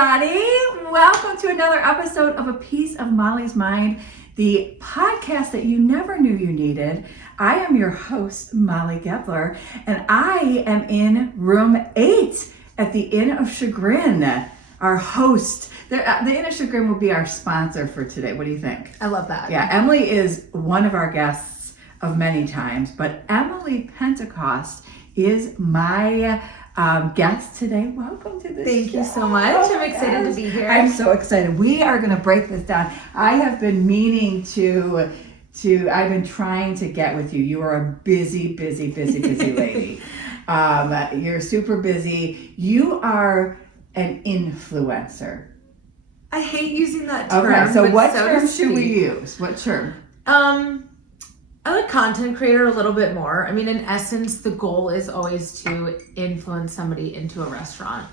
everybody. Welcome to another episode of A Piece of Molly's Mind, the podcast that you never knew you needed. I am your host, Molly Gepler, and I am in room 8 at the Inn of Chagrin. Our host, the Inn of Chagrin will be our sponsor for today. What do you think? I love that. Yeah, Emily is one of our guests of many times, but Emily Pentecost is my guest today. Welcome to the show. Thank you so much. I'm excited to be here. I'm so excited. We are going to break this down. I have been meaning to I've been trying to get with you. You are a busy lady. You're super busy. You are an influencer. I hate using that term. Okay, so what term should we use? What term? I like content creator a little bit more. I mean, in essence, the goal is always to influence somebody into a restaurant,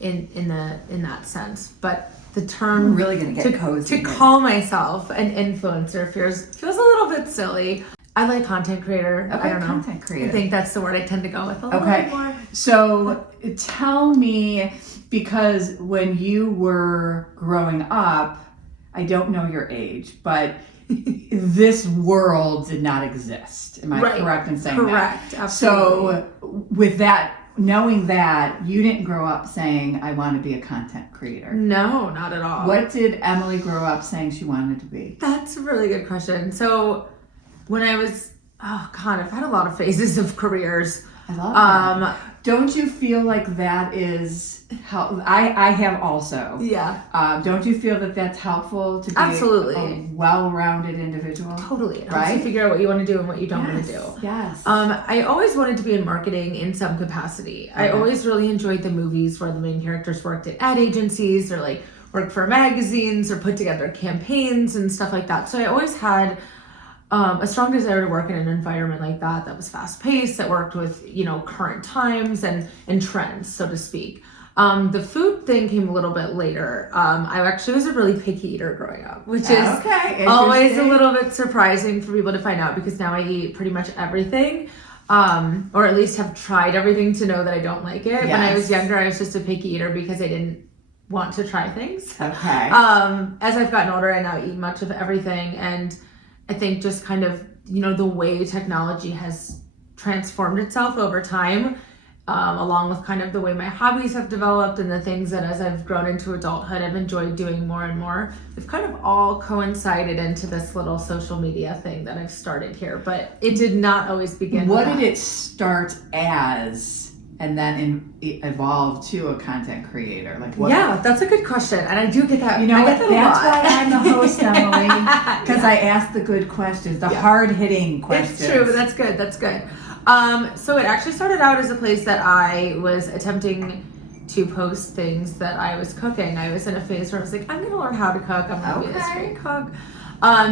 in that sense. But the term I'm really gonna get cozy. To call myself an influencer feels a little bit silly. I like content creator. Okay, I don't know. Content creator. I think that's the word I tend to go with a little bit more. So tell me, because when you were growing up, I don't know your age, but this world did not exist. Am I correct in saying that? Correct, absolutely. So with that, knowing that, you didn't grow up saying, I want to be a content creator. No, not at all. What did Emily grow up saying she wanted to be? That's a really good question. So when I was, I've had a lot of phases of careers. I love that. Don't you feel like that is how I have also. Yeah. Don't you feel that that's helpful to be a well-rounded individual? Totally. It helps you figure out what you want to do and what you don't want to do. Yes. I always wanted to be in marketing in some capacity. Okay. I always really enjoyed the movies where the main characters worked at ad agencies or like worked for magazines or put together campaigns and stuff like that. So I always had a strong desire to work in an environment like that was fast-paced, that worked with, current times and trends, so to speak. The food thing came a little bit later. I actually was a really picky eater growing up, which is always a little bit surprising for people to find out because now I eat pretty much everything, or at least have tried everything to know that I don't like it. Yes. When I was younger, I was just a picky eater because I didn't want to try things. Okay. As I've gotten older, I now eat much of everything, and I think just kind of, the way technology has transformed itself over time, along with kind of the way my hobbies have developed and the things that as I've grown into adulthood, I've enjoyed doing more and more. They've kind of all coincided into this little social media thing that I've started here, but it did not always begin with that. What did it start as and then evolve to a content creator? Like what? Yeah, that's a good question. And I do get that. That's why I'm the host, Emily, because I ask the good questions, the hard-hitting questions. It's true, but that's good. So it actually started out as a place that I was attempting to post things that I was cooking. I was in a phase where I was like, I'm going to learn how to cook. I'm going to be this great cook.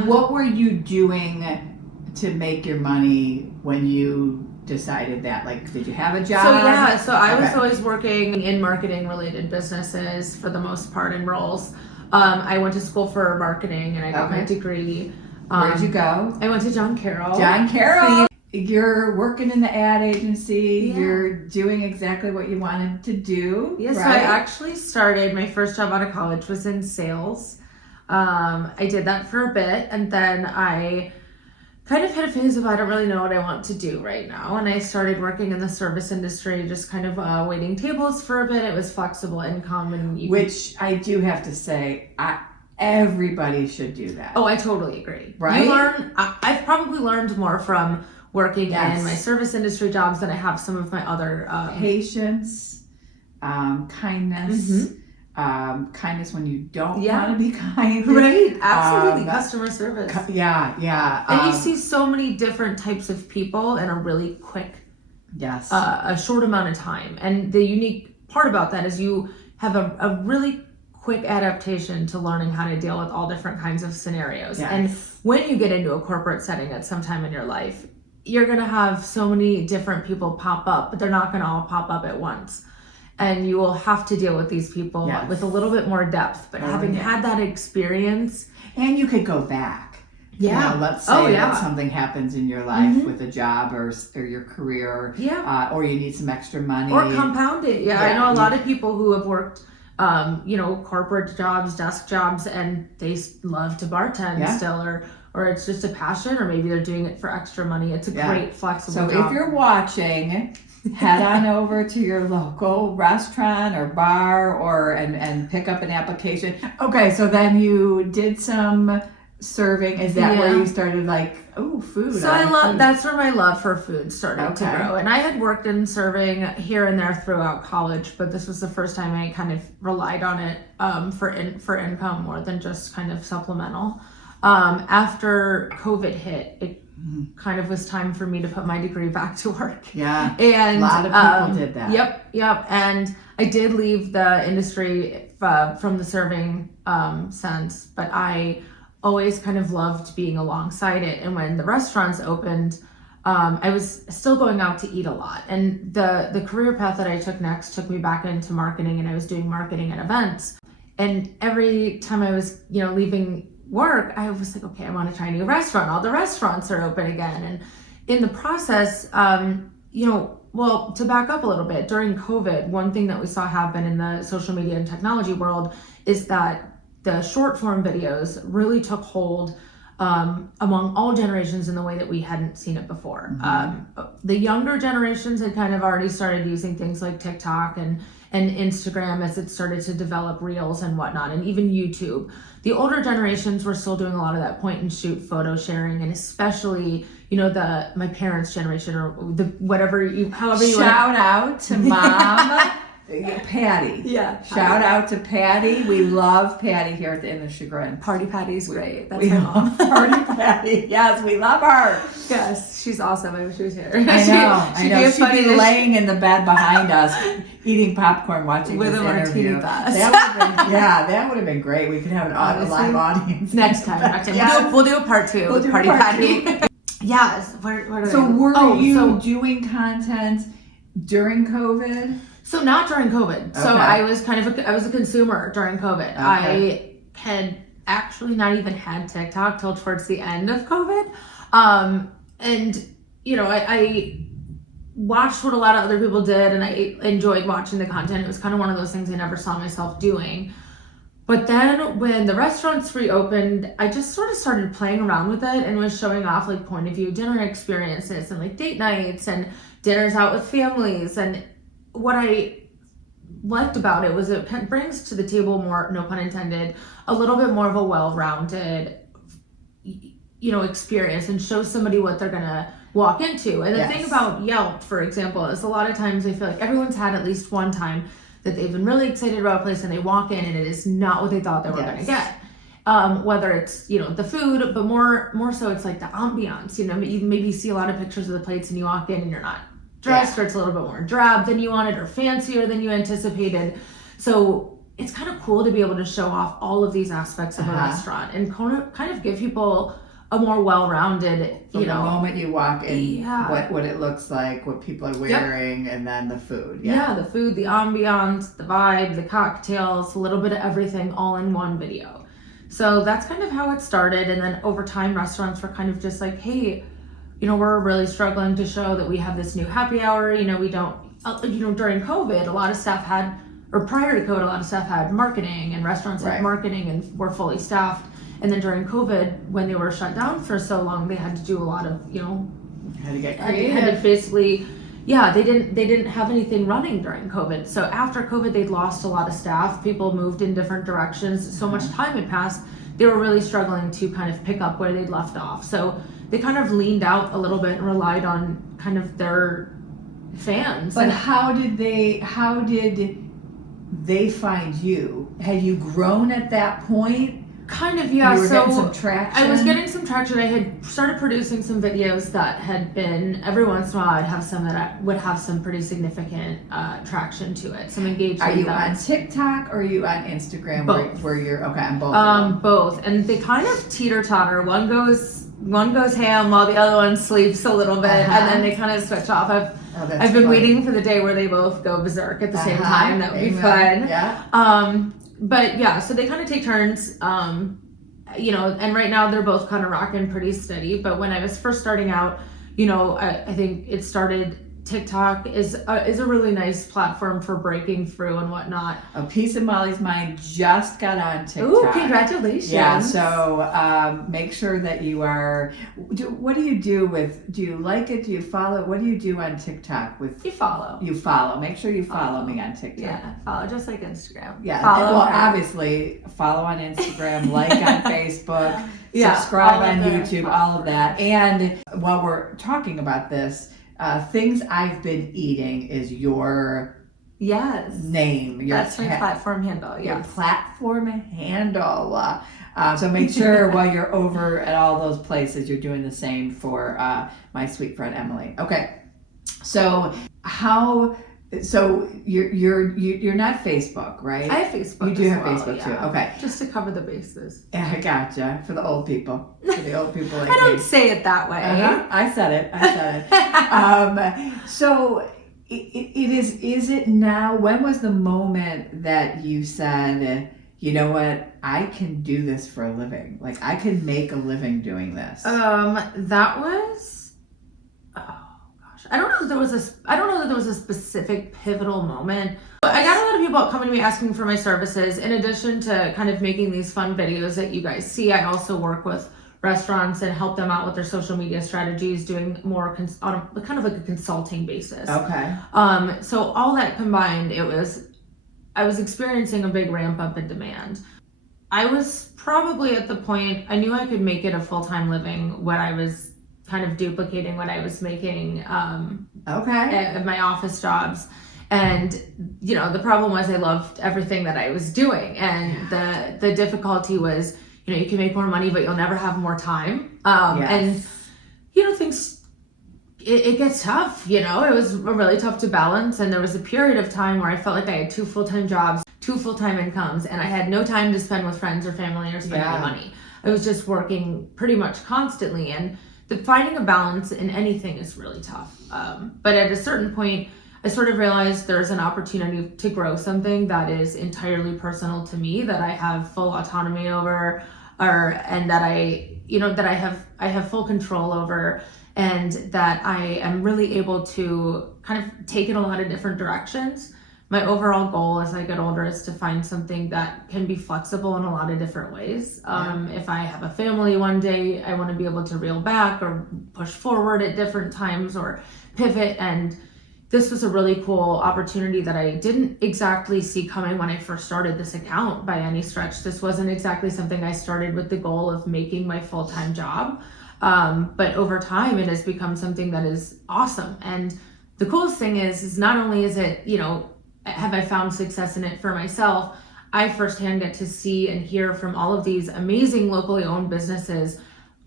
What were you doing to make your money when you decided that? Like, did you have a job? So I was always working in marketing related businesses for the most part in roles. I went to school for marketing and I got my degree. Where'd you go? I went to John Carroll. You're working in the ad agency. Yeah. You're doing exactly what you wanted to do. Yes, right? So I actually started, my first job out of college was in sales. I did that for a bit and then I kind of hit a phase of I don't really know what I want to do right now. And I started working in the service industry, just kind of waiting tables for a bit. It was flexible income. Which I do have to say, everybody should do that. Oh, I totally agree. Right? I've probably learned more from working in my service industry jobs than I have some of my other... Patience, kindness. Kindness when you don't want to be kind. Right, absolutely. Customer service. And you see so many different types of people in a really quick, a short amount of time. And the unique part about that is you have a really quick adaptation to learning how to deal with all different kinds of scenarios. Yes. And when you get into a corporate setting at some time in your life, you're going to have so many different people pop up, but they're not going to all pop up at once. And you will have to deal with these people with a little bit more depth. But having had that experience... And you could go back. Yeah. Let's say that something happens in your life with a job or your career. Or you need some extra money. Or compound it. I know a lot of people who have worked corporate jobs, desk jobs, and they love to bartend still, or it's just a passion, or maybe they're doing it for extra money. It's a great flexible job. So if you're watching, head on over to your local restaurant or bar and pick up an application. Okay, so then you did some serving. Is that where you started food? So that's where my love for food started to grow. And I had worked in serving here and there throughout college, but this was the first time I kind of relied on it for income more than just kind of supplemental. After COVID hit, it kind of was time for me to put my degree back to work. Yeah, and a lot of people did that. Yep. And I did leave the industry from the serving sense, but I always kind of loved being alongside it. And when the restaurants opened, I was still going out to eat a lot. And the career path that I took next took me back into marketing, and I was doing marketing at events. And every time I was, leaving work, I was like, okay, I want to try a new restaurant. All the restaurants are open again. And in the process, to back up a little bit, during COVID, one thing that we saw happen in the social media and technology world is that the short form videos really took hold among all generations in the way that we hadn't seen it before. The younger generations had kind of already started using things like TikTok and Instagram as it started to develop reels and whatnot, and even YouTube. The older generations were still doing a lot of that point and shoot photo sharing, and especially, my parents' generation, or however you shout out to mom. Patty. Yeah. Shout out to Patty. We love Patty here at the Inn of Chagrin. Party Patty's great. That's my mom. Party Patty. Yes, we love her. Yes, she's awesome. I wish she was here. I know. She'd be laying in the bed behind us, eating popcorn, watching with this a interview. martini glass. That would have been great. We could have a live audience next time. Yes. We'll do a part 2 with Party Patty. Yes. Were you doing content during COVID? So not during COVID. Okay. So I was I was a consumer during COVID. Okay. I had actually not even had TikTok till towards the end of COVID. I watched what a lot of other people did, and I enjoyed watching the content. It was kind of one of those things I never saw myself doing. But then when the restaurants reopened, I just sort of started playing around with it and was showing off point of view dinner experiences and date nights and dinners out with families. And what I liked about it was it brings to the table more, no pun intended, a little bit more of a well-rounded, experience, and show somebody what they're gonna walk into. And the thing about Yelp, for example, is a lot of times I feel like everyone's had at least one time that they've been really excited about a place and they walk in and it is not what they thought they were gonna get. Whether it's, the food, but more so it's the ambiance, you maybe see a lot of pictures of the plates and you walk in and you're not dressed, or it's a little bit more drab than you wanted or fancier than you anticipated. So it's kind of cool to be able to show off all of these aspects of a restaurant and kind of give people a more well-rounded, From the moment you walk in, what it looks like, what people are wearing, and then the food. Yeah, the food, the ambiance, the vibe, the cocktails, a little bit of everything all in one video. So that's kind of how it started. And then over time, restaurants were kind of just hey, we're really struggling to show that we have this new happy hour. We don't, during COVID, a lot of staff had, or prior to COVID, a lot of staff had marketing, and restaurants had marketing and were fully staffed. And then during COVID, when they were shut down for so long, they had to do a lot of, had to get creative. Had to basically, they didn't have anything running during COVID. So after COVID, they'd lost a lot of staff. People moved in different directions. So much time had passed. They were really struggling to kind of pick up where they'd left off. So they kind of leaned out a little bit and relied on kind of their fans. But how did they find you? Had you grown at that point? Kind of, yeah. You were getting some traction? I was getting some traction. I had started producing some videos that had been, every once in a while I'd have some that would have some pretty significant traction to it, some engagement. Are you on TikTok or are you on Instagram? Both. Where you're, on both? Both. And they kind of teeter-totter. One goes ham while the other one sleeps a little bit, and then they kind of switch off. I've been waiting for the day where they both go berserk at the same time. That would be fun. Yeah. But yeah, so they kind of take turns, and right now they're both kind of rocking pretty steady. But when I was first starting out, I think it started TikTok is a really nice platform for breaking through and whatnot. A Piece of Molly's Mind just got on TikTok. Ooh, congratulations. Yeah, so make sure that you are, what do you do do you like it? Do you follow? What do you do on TikTok? You follow. You follow. Make sure you follow me on TikTok. Yeah, follow, just like Instagram. Yeah, follow her. Obviously, follow on Instagram, like on Facebook, Yeah, subscribe on all of YouTube, all of that. And while we're talking about this, things I've been eating is your name. That's my platform handle. Your platform handle. So make sure while you're over at all those places, you're doing the same for my sweet friend Emily. Okay, so you're not Facebook, right? I have Facebook. You do have Facebook too. Okay, just to cover the bases. Yeah, I gotcha. For the old people. For the old people like I don't me. say it that way. I said it. So is it now, when was the moment that you said, you know what, I can do this for a living? Like, I can make a living doing this. That was, I don't know that there was a specific pivotal moment. I got a lot of people coming to me asking for my services. In addition to kind of making these fun videos that you guys see, I also work with restaurants and help them out with their social media strategies, doing more on a kind of like a consulting basis. Okay. So all that combined, I was experiencing a big ramp up in demand. I was probably at the point, I knew I could make it a full-time living when I was kind of duplicating what I was making at my office jobs. And, the problem was I loved everything that I was doing. And the difficulty was, you can make more money, but you'll never have more time. And, things, it gets tough, it was really tough to balance. And there was a period of time where I felt like I had 2 full-time jobs, 2 full-time incomes, and I had no time to spend with friends or family or spend my money. I was just working pretty much constantly. And finding a balance in anything is really tough. But at a certain point, I sort of realized there's an opportunity to grow something that is entirely personal to me, that I have full autonomy over, and that I have full control over, and that I am really able to kind of take in a lot of different directions. My overall goal as I get older is to find something that can be flexible in a lot of different ways. If I have a family one day, I want to be able to reel back or push forward at different times or pivot. And this was a really cool opportunity that I didn't exactly see coming when I first started this account by any stretch. This wasn't exactly something I started with the goal of making my full-time job. But over time, it has become something that is awesome. And the coolest thing is not only is it, have I found success in it for myself, I firsthand get to see and hear from all of these amazing locally owned businesses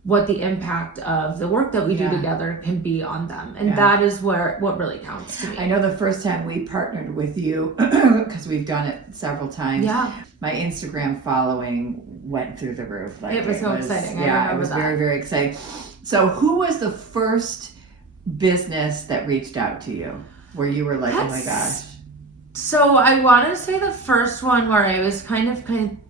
what the impact of the work that we do together can be on them. And that is what really counts to me. I know the first time we partnered with you, because we've done it several times, my Instagram following went through the roof. It was so exciting. It was very, very exciting. So who was the first business that reached out to you where you were like, oh my gosh? So I want to say the first one where I was kind of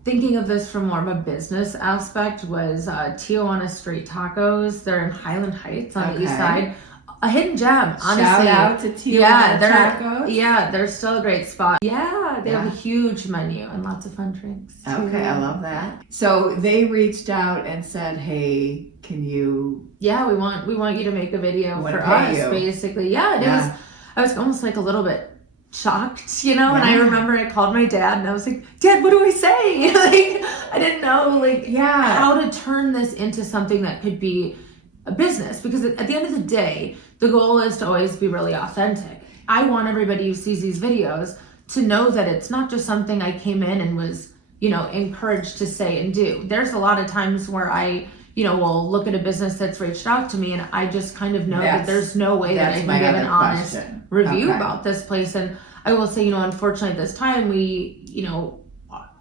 thinking of this from more of a business aspect was Tijuana Street Tacos. They're in Highland Heights on the east side. A hidden gem, honestly. Shout out to Tijuana Tacos. Yeah, they're still a great spot. Yeah, they have a huge menu and lots of fun drinks too. Okay, I love that. So they reached out and said, hey, can you... Yeah, we want you to make a video for us, basically. Yeah, I was almost like a little bit shocked, and I remember I called my dad and I was like, Dad, what do I say? Like, I didn't know how to turn this into something that could be a business, because at the end of the day, the goal is to always be really authentic. I want everybody who sees these videos to know that it's not just something I came in and was, encouraged to say and do. There's a lot of times where I will look at a business that's reached out to me and I just kind of know that there's no way that I can give an honest review about this place. And I will say, unfortunately at this time we,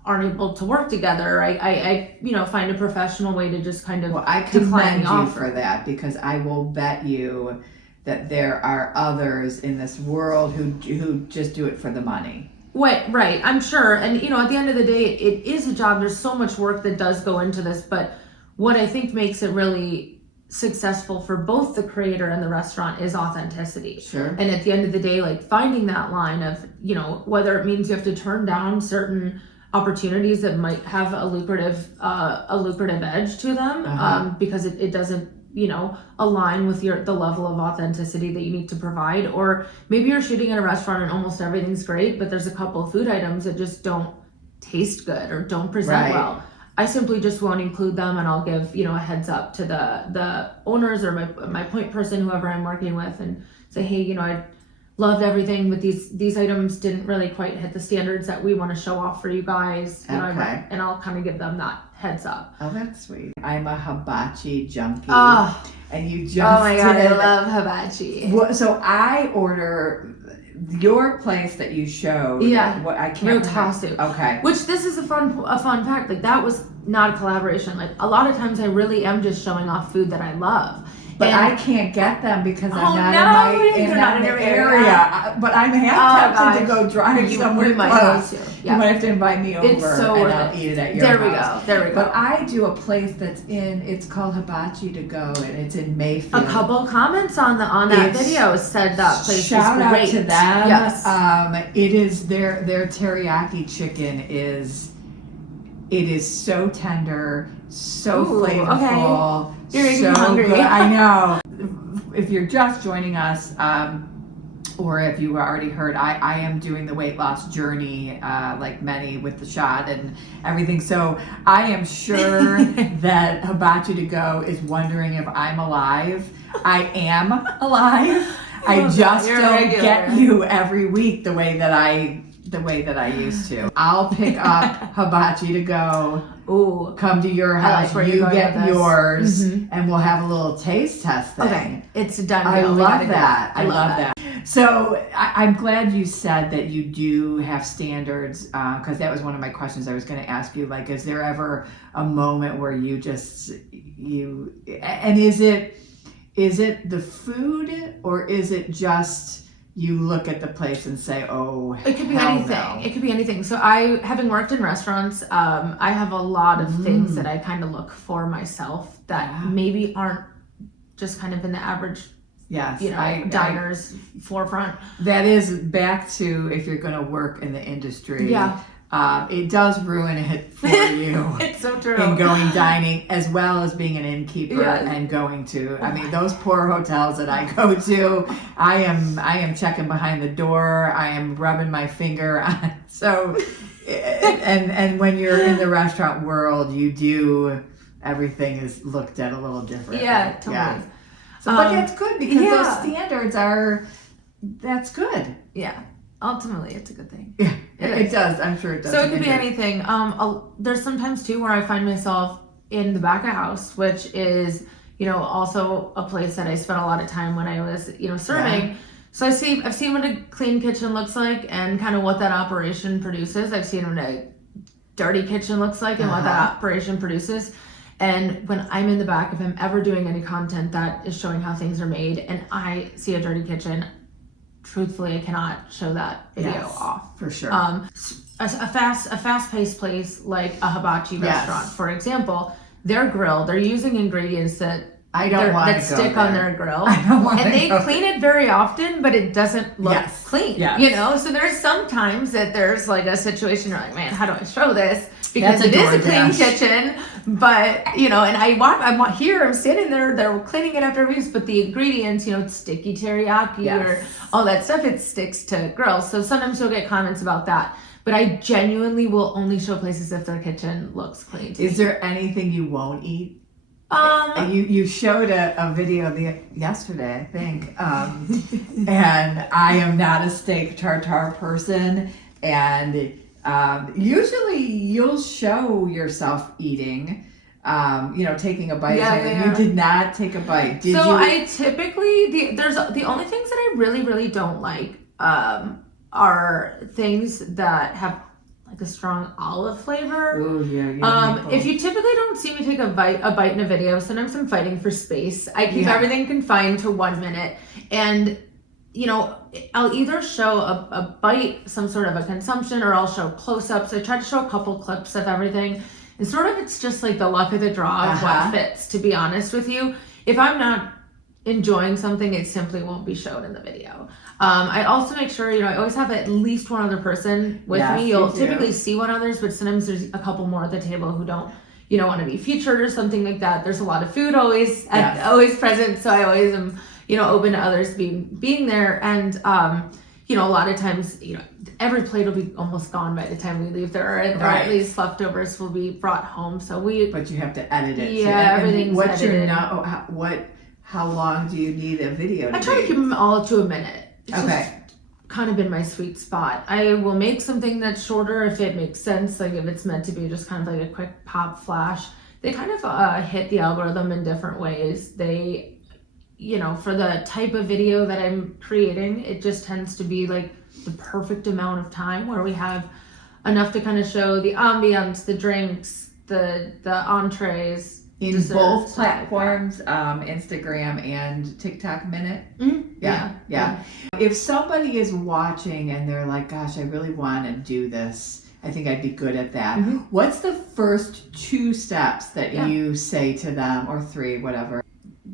aren't able to work together. I find a professional way to just kind of I commend you for that, because I will bet you that there are others in this world who just do it for the money. Right, I'm sure. And, at the end of the day, it is a job. There's so much work that does go into this, but what I think makes it really successful for both the creator and the restaurant is authenticity. Sure. And at the end of the day, like finding that line of, you know, whether it means you have to turn down certain opportunities that might have a lucrative edge to them, because it doesn't, you know, align with the level of authenticity that you need to provide. Or maybe you're shooting in a restaurant and almost everything's great, but there's a couple of food items that just don't taste good or don't present well. I simply just won't include them, and I'll give, you know, a heads up to the owners or my point person, whoever I'm working with, and say, hey, you know, I loved everything, but these items didn't really quite hit the standards that we want to show off for you guys. You know, and I'll kind of give them that heads up. Oh, that's sweet. I'm a hibachi junkie. And you just oh my god, I love hibachi. So I order your place that you showed. Yeah. What I can't remember. Okay. Which this is a fun fact. Like that was not a collaboration. Like a lot of times I really am just showing off food that I love. But I can't get them because I'm not in the area. But I'm half tempted to go drive somewhere close. You might have to invite me over, and I'll eat it at your house. There we go. But I do a place that's it's called Hibachi to Go, and it's in Mayfield. A couple comments on that video said that place shout is great. Out to them. Yes. It is their teriyaki chicken is so tender, so flavorful. Okay. You're making me hungry. Good. I know. If you're just joining us, or if you already heard, I am doing the weight loss journey, like many, with the shot and everything. So I am sure that Hibachi to Go is wondering if I'm alive. I am alive. I just don't get you every week the way that I used to. I'll pick up Hibachi to Go. Ooh, come to your house, you get yours, and we'll have a little taste test thing. Okay, it's done. I love that. I love that. So I'm glad you said that you do have standards, because that was one of my questions I was going to ask you. Like, is there ever a moment where and is it the food, or is it just you look at the place and say, oh, it could be anything. No. It could be anything. So having worked in restaurants, I have a lot of things that I kind of look for myself that maybe aren't just kind of in the average, diner's forefront. That is back to if you're going to work in the industry. Yeah. It does ruin it for you. It's so true. In going dining, as well as being an innkeeper and going to. I mean, those poor hotels that I go to, I am checking behind the door. I am rubbing my finger on. So, and when you're in the restaurant world, everything is looked at a little different. Yeah, totally. Yeah. So, but that's good because those standards that's good. Yeah. Ultimately, it's a good thing. Yeah, it does. I'm sure it does. So it could be anything. There's sometimes too where I find myself in the back of house, which is, also a place that I spent a lot of time when I was, serving. Yeah. So I've seen what a clean kitchen looks like and kind of what that operation produces. I've seen what a dirty kitchen looks like and what that operation produces. And when I'm in the back, if I'm ever doing any content that is showing how things are made and I see a dirty kitchen, truthfully, I cannot show that video off. For sure. A fast-paced place like a hibachi restaurant, for example, their grill, they're using ingredients that stick on their grill. I don't want and they clean it very often, but it doesn't look clean. Yes. So there's sometimes that there's like a situation you're like, man, how do I show this? Because it is a clean kitchen, but and I'm here, I'm standing there, they're cleaning it after use, but the ingredients, sticky teriyaki or all that stuff, it sticks to grills. So sometimes you'll get comments about that. But I genuinely will only show places if their kitchen looks clean. Is there anything you won't eat? You showed a video yesterday, I think, and I am not a steak tartare person, and usually you'll show yourself eaing, taking a bite. You did not take a bite. Did you? I typically the only things that I really, really don't like are things that have like a strong olive flavor. Oh yeah. If you typically don't see me take a bite in a video, sometimes I'm fighting for space. I keep everything confined to 1 minute, and I'll either show a bite, some sort of a consumption, or I'll show close-ups. I try to show a couple clips of everything, and sort of it's just like the luck of the draw of what fits, to be honest with you. if I'm not enjoying something, it simply won't be shown in the video. I also make sure, I always have at least one other person with me. You'll typically see one others, but sometimes there's a couple more at the table who don't, want to be featured or something like that. There's a lot of food always present, so I always am, open to others being there. And a lot of times, every plate will be almost gone by the time we leave. There are at least leftovers will be brought home. So but you have to edit it. Yeah, everything's what's edited. How long do you need a video? I try to keep them all to a minute. It's just kind of been my sweet spot. I will make something that's shorter if it makes sense, like if it's meant to be just kind of like a quick pop flash. They kind of hit the algorithm in different ways. They, for the type of video that I'm creating, it just tends to be like the perfect amount of time where we have enough to kind of show the ambience, the drinks, the entrees. In desserts, both platforms, Instagram and TikTok Minute? Mm-hmm. Yeah. If somebody is watching and they're like, gosh, I really want to do this, I think I'd be good at that. Mm-hmm. What's the first 2 steps that you say to them, or 3, whatever,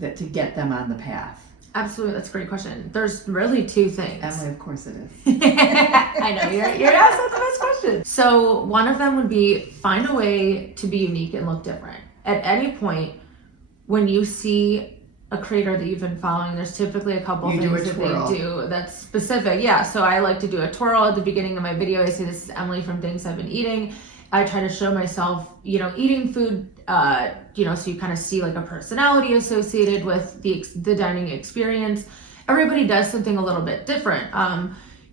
to get them on the path? Absolutely, that's a great question. There's really 2 things. Emily, of course it is. I know, you're asking the best question. So one of them would be find a way to be unique and look different. At any point, when you see a creator that you've been following, there's typically a couple things that they do that's specific. Yeah, so I like to do a twirl at the beginning of my video. I say, this is Emily from Things I've Been Eating. I try to show myself, eating food, so you kind of see like a personality associated with the dining experience. Everybody does something a little bit different.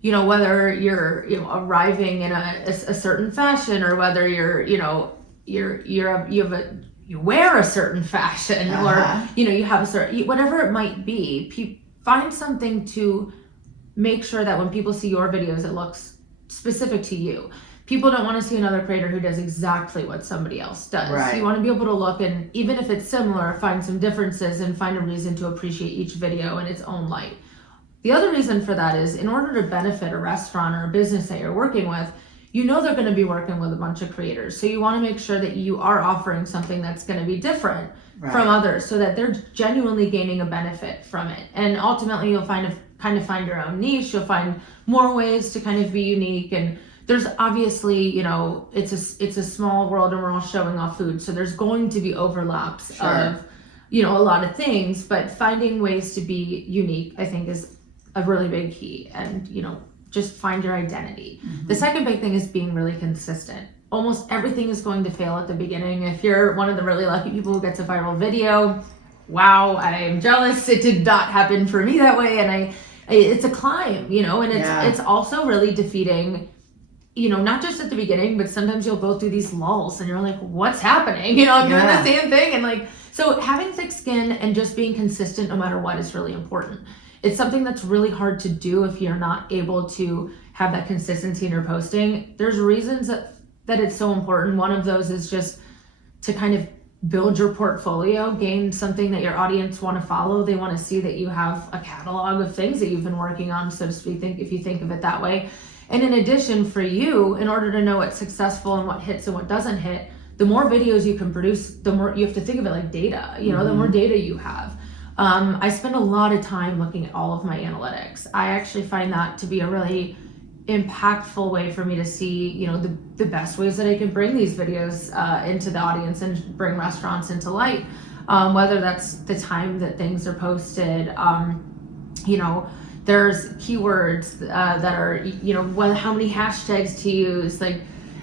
Whether you're, arriving in a certain fashion, or whether you wear a certain fashion, or you have a certain, whatever it might be, find something to make sure that when people see your videos, it looks specific to you. People don't want to see another creator who does exactly what somebody else does. Right. You want to be able to look, and even if it's similar, find some differences and find a reason to appreciate each video in its own light. The other reason for that is, in order to benefit a restaurant or a business that you're working with, they're going to be working with a bunch of creators. So you want to make sure that you are offering something that's going to be different from others, so that they're genuinely gaining a benefit from it. And ultimately, you'll find your own niche. You'll find more ways to kind of be unique. And there's obviously, it's a small world, and we're all showing off food. So there's going to be overlaps of, a lot of things. But finding ways to be unique, I think, is a really big key. And, just find your identity. Mm-hmm. The second big thing is being really consistent. Almost everything is going to fail at the beginning. If you're one of the really lucky people who gets a viral video, wow, I'm jealous. It did not happen for me that way. And it's a climb, and it's also really defeating, not just at the beginning, but sometimes you'll go through these lulls and you're like, what's happening? I'm doing the same thing. And so having thick skin and just being consistent no matter what is really important. It's something that's really hard to do if you're not able to have that consistency in your posting. There's reasons that it's so important. One of those is just to kind of build your portfolio, gain something that your audience want to follow. They want to see that you have a catalog of things that you've been working on, so to speak, if you think of it that way. And in addition, for you, in order to know what's successful and what hits and what doesn't hit, the more videos you can produce, the more you have to think of it like data, the more data you have. I spend a lot of time looking at all of my analytics. I actually find that to be a really impactful way for me to see, the best ways that I can bring these videos into the audience and bring restaurants into light. Whether that's the time that things are posted, there's keywords that are, how many hashtags to use,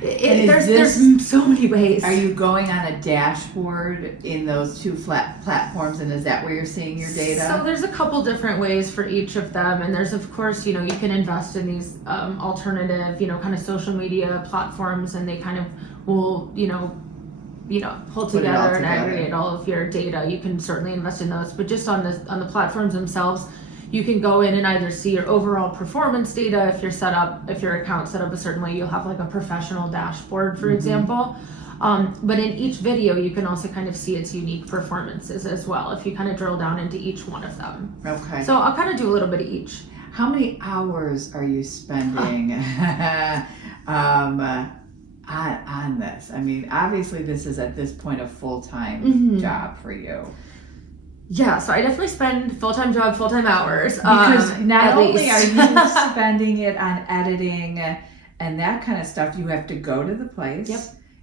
there's so many ways. Are you going on a dashboard in those 2 platforms, and is that where you're seeing your data? So there's a couple different ways for each of them, and there's, of course, you can invest in these alternative, kind of social media platforms, and they kind of will, pull together and aggregate all of your data. You can certainly invest in those, but just on the platforms themselves, you can go in and either see your overall performance data. If your account's set up a certain way, you'll have like a professional dashboard, for example. But in each video, you can also kind of see its unique performances as well, if you kind of drill down into each one of them. Okay. So I'll kind of do a little bit of each. How many hours are you spending on this? I mean, obviously this is at this point a full-time job for you. Yeah, so I definitely spend full-time job, full-time hours. Because not only least. are you spending it on editing and that kind of stuff, you have to go to the place. Yep.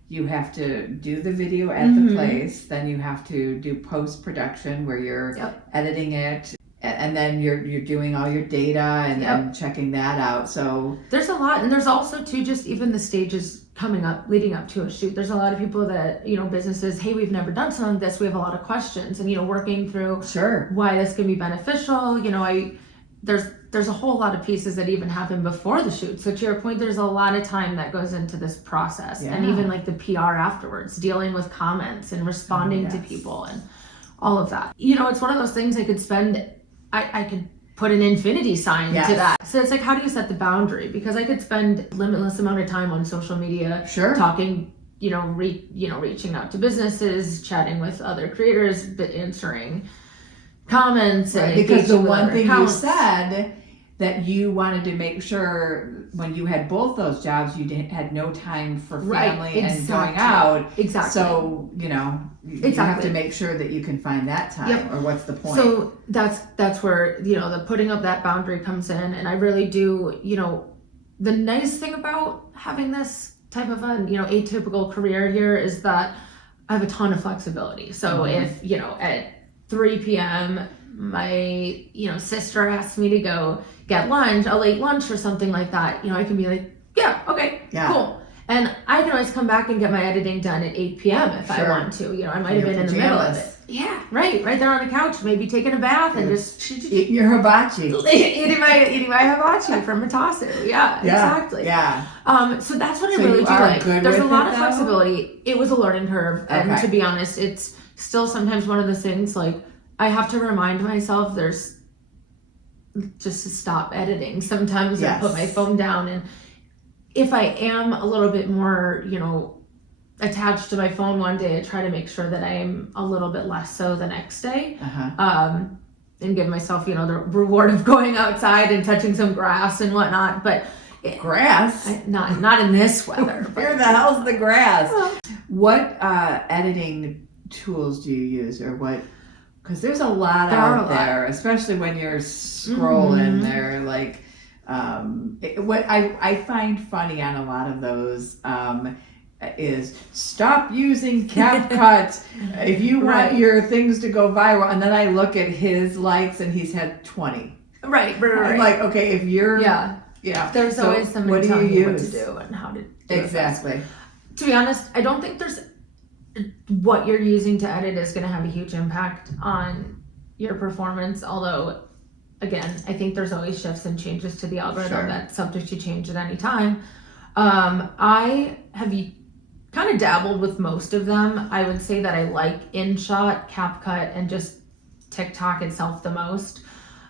You have to do the video at the place. Then you have to do post-production where you're editing it. And then you're doing all your data and checking that out. So there's a lot. And there's also, too, just even the stages coming up, leading up to a shoot. There's a lot of people that, businesses, hey, we've never done something like this. We have a lot of questions. And, working through why this can be beneficial. There's a whole lot of pieces that even happen before the shoot. So to your point, there's a lot of time that goes into this process. And even like the PR afterwards, dealing with comments and responding to people and all of that. It's one of those things I could spend... I could put an infinity sign to that. So it's like, how do you set the boundary? Because I could spend limitless amount of time on social media, talking, reaching out to businesses, chatting with other creators, but answering comments. And because the one thing you said that you wanted to make sure when you had both those jobs, you had no time for family and going out. Exactly. So, you have to make sure that you can find that time or what's the point? So that's where, the putting up that boundary comes in. And I really do, the nice thing about having this type of atypical career here is that I have a ton of flexibility. So if, at 3 p.m., my, sister asked me to go get lunch, a late lunch or something like that, I can be like, cool. And I can always come back and get my editing done at 8 p.m. if I want to. I might have been in the middle of it. Yeah, right there on the couch, maybe taking a bath and just eat your hibachi. eating my hibachi from Matasu. Yeah, exactly. Yeah. So that's what I really do like. There's a lot of though? Flexibility. It was a learning curve, and to be honest, it's still sometimes one of those things like I have to remind myself there's just to stop editing sometimes and put my phone down. And if I am a little bit more, attached to my phone one day, I try to make sure that I am a little bit less so the next day. And give myself, the reward of going outside and touching some grass and whatnot. But grass? Not in this weather. Where the hell's the grass? What editing tools do you use, or what? Because there's a lot out there, especially when you're scrolling there. Like, what I find funny on a lot of those is stop using CapCut if you want your things to go viral. And then I look at his likes and he's had 20. Right. I'm like, okay, if you're... There's always somebody telling you what to do and how to do it. To be honest, I don't think there's... what you're using to edit is going to have a huge impact on your performance. Although, again, I think there's always shifts and changes to the algorithm that's subject to change at any time. I have kind of dabbled with most of them. I would say that I like InShot, CapCut, and just TikTok itself the most.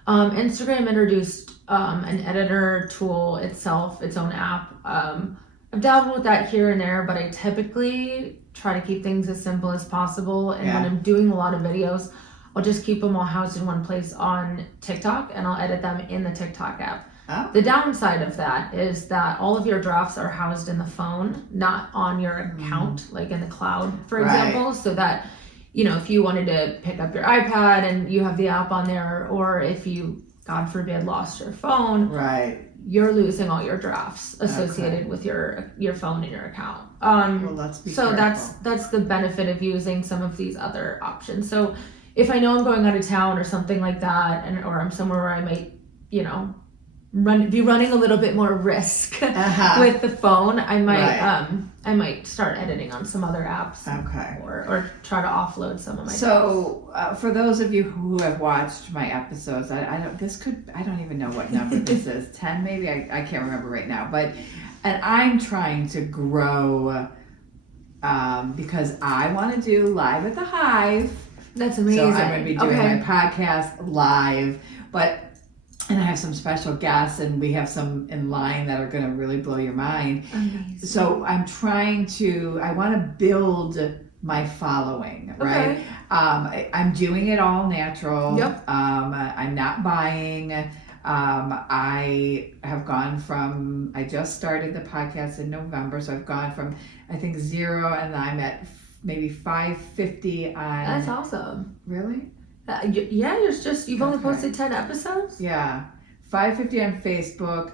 Instagram introduced an editor tool itself, its own app. I've dabbled with that here and there, but I typically try to keep things as simple as possible. And when I'm doing a lot of videos, I'll just keep them all housed in one place on TikTok, and I'll edit them in the TikTok app. The downside of that is that all of your drafts are housed in the phone, not on your account, like in the cloud, for example, so that, if you wanted to pick up your iPad and you have the app on there, or if you, God forbid, lost your phone, you're losing all your drafts associated with your phone and your account. Let's be so careful. that's the benefit of using some of these other options. So if I know I'm going out of town or something like that, or I'm somewhere where I might, be running a little bit more risk with the phone, I might start editing on some other apps, or try to offload some of my. So for those of you who have watched my episodes, I don't even know what number this is, 10 maybe, I can't remember right now, and I'm trying to grow because I want to do live at the Hive. That's amazing. So I'm going to be doing my podcast live, and I have some special guests, and we have some in line that are going to really blow your mind. Amazing. So I'm I want to build my following, right? I'm doing it all natural. I'm not buying. I have gone from, I just started the podcast in November, so I've gone from, I think 0, and I'm at maybe 550 on. That's awesome. Really? You've only posted 10 episodes? Yeah. 550 on Facebook,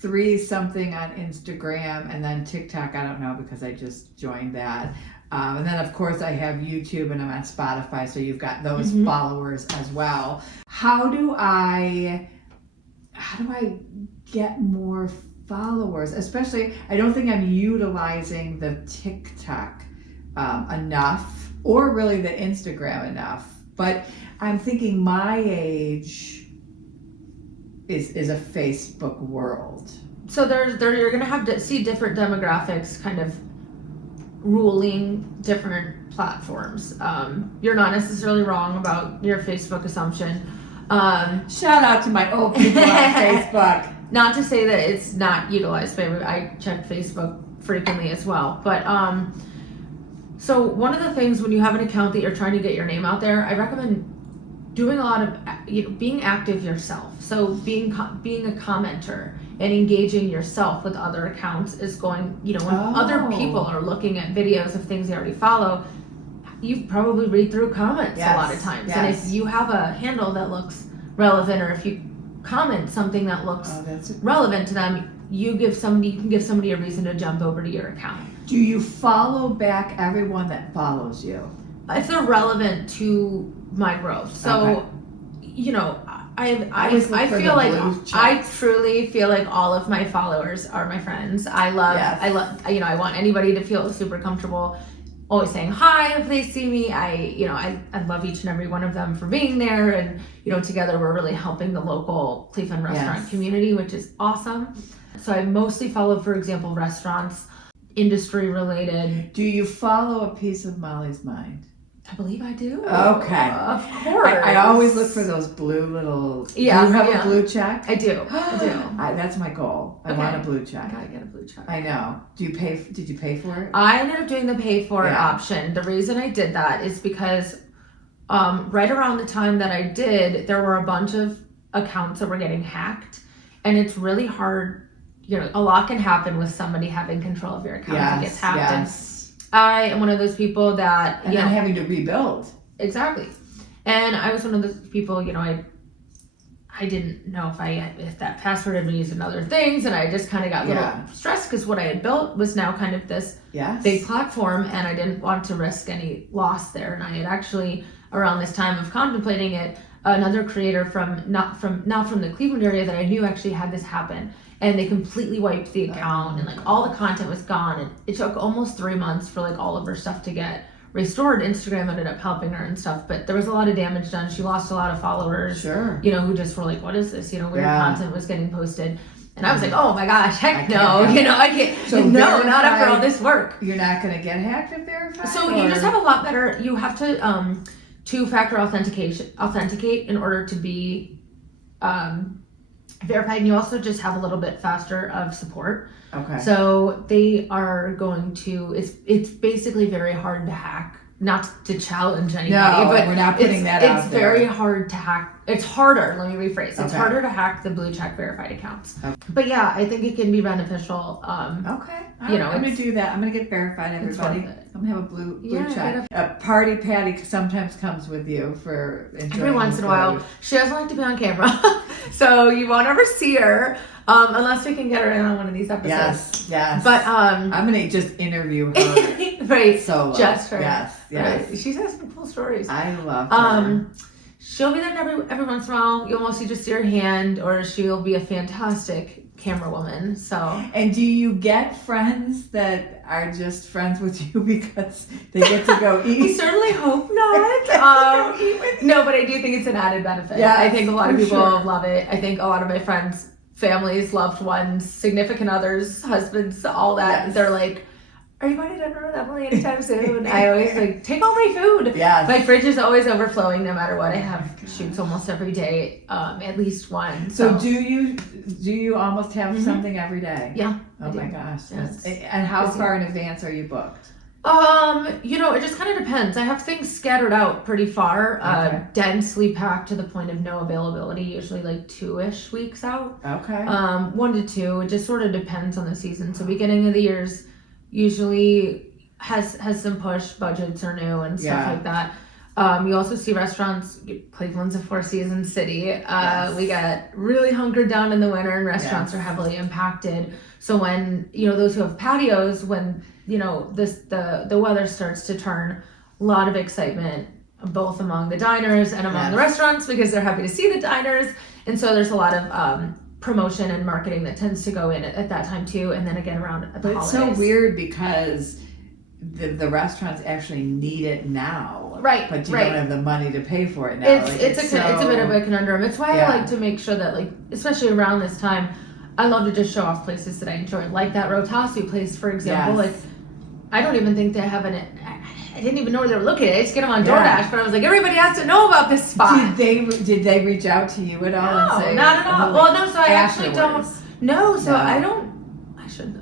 3 something on Instagram, and then TikTok, I don't know because I just joined that. And then of course I have YouTube and I'm on Spotify, so you've got those followers as well. How do I get more followers? Especially, I don't think I'm utilizing the TikTok enough, or really the Instagram enough. But I'm thinking my age is a Facebook world. So you're gonna have to see different demographics kind of ruling different platforms. You're not necessarily wrong about your Facebook assumption. Shout out to my old people on Facebook. Not to say that it's not utilized, but I check Facebook frequently as well. But so one of the things when you have an account that you're trying to get your name out there, I recommend doing a lot of being active yourself. So being a commenter and engaging yourself with other accounts is going, when other people are looking at videos of things they already follow, you probably read through comments a lot of times. Yes. And if you have a handle that looks relevant, or if you comment something that looks relevant to them, you can give somebody a reason to jump over to your account. Do you follow back everyone that follows you? If they're relevant to my growth. So, I truly feel like all of my followers are my friends. I want anybody to feel super comfortable always saying hi if they see me. I love each and every one of them for being there, and together we're really helping the local Cleveland restaurant community, which is awesome. So I mostly follow, for example, restaurants, industry related. Do you follow A Piece of Molly's Mind? I believe I do. Okay. Of course. I always look for those blue little... Yeah. Do you have a blue check? I do. That's my goal. I want a blue check. I gotta get a blue check. I know. Did you pay for it? I ended up doing the pay for it option. The reason I did that is because right around the time that I did, there were a bunch of accounts that were getting hacked, and it's really hard. A lot can happen with somebody having control of your account if it gets hacked. Yes. I am one of those people that then having to rebuild. Exactly. And I was one of those people, I didn't know if that password had been used in other things, and I just kind of got a little stressed because what I had built was now kind of this big platform, and I didn't want to risk any loss there. And I had actually, around this time of contemplating it, another creator not from the Cleveland area that I knew actually had this happen. And they completely wiped the account, and all the content was gone. And it took almost 3 months for all of her stuff to get restored. Instagram ended up helping her and stuff, but there was a lot of damage done. She lost a lot of followers. Sure. Who just were like, "What is this?" Weird content was getting posted, and I was like, "Oh my gosh, heck no!" I can't. So no, not after all this work. You're not going to get hacked if verified. So you just have a lot better. You have to two-factor authenticate in order to be verified, and you also just have a little bit faster of support. Okay. So they are going to. It's basically very hard to hack. Not to challenge anybody, but we're not putting that out there. It's very hard to hack. It's harder. Let me rephrase. It's harder to hack the blue check verified accounts. Okay. But yeah, I think it can be beneficial. Okay. I'm going to do that. I'm going to get verified, everybody. I'm going to have a blue check. A party Patty sometimes comes with you for enjoying every once in a while. She doesn't like to be on camera, so you won't ever see her. Unless we can get her in on one of these episodes. Yes. But I'm gonna just interview her. Right. Solo. Just her. Yes. Right. She has some cool stories. I love her. She'll be there every once in a while. You'll mostly just see her hand, or she'll be a fantastic camera woman. So. And do you get friends that are just friends with you because they get to go eat? I certainly hope not. No, but I do think it's an added benefit. Yeah, I think a lot of people love it. I think a lot of my friends, families, loved ones, significant others, husbands, all that. Yes. They're like, "Are you going to dinner with Emily anytime soon?" I always take all my food. Yes. My fridge is always overflowing no matter what. I have shoots almost every day, at least one. So do you almost have something every day? Yeah. Oh my gosh. Yes. And how far in advance are you booked? It just kind of depends. I have things scattered out pretty far, densely packed to the point of no availability, usually 2-ish weeks out. Okay. 1 to 2. It just sort of depends on the season. So beginning of the years usually has some push, budgets are new and stuff like that. You also see restaurants. Cleveland's a 4-season city. Yes. We get really hunkered down in the winter, and restaurants are heavily impacted. So when those who have patios, when the weather starts to turn, a lot of excitement both among the diners and among the restaurants because they're happy to see the diners, and so there's a lot of promotion and marketing that tends to go in at that time too, and then again around the holidays. It's so weird because the restaurants actually need it now, right? But you don't have the money to pay for it now. It's a bit of a conundrum. It's why I like to make sure that, like, especially around this time, I love to just show off places that I enjoy, like that Rotassi place, for example. Like, I don't even think they have I didn't even know where they were located. I just get them on DoorDash, but I was like, everybody has to know about this spot. Did they reach out to you at all? No, and say, not at all. Well, no, so I actually don't. No, so I don't.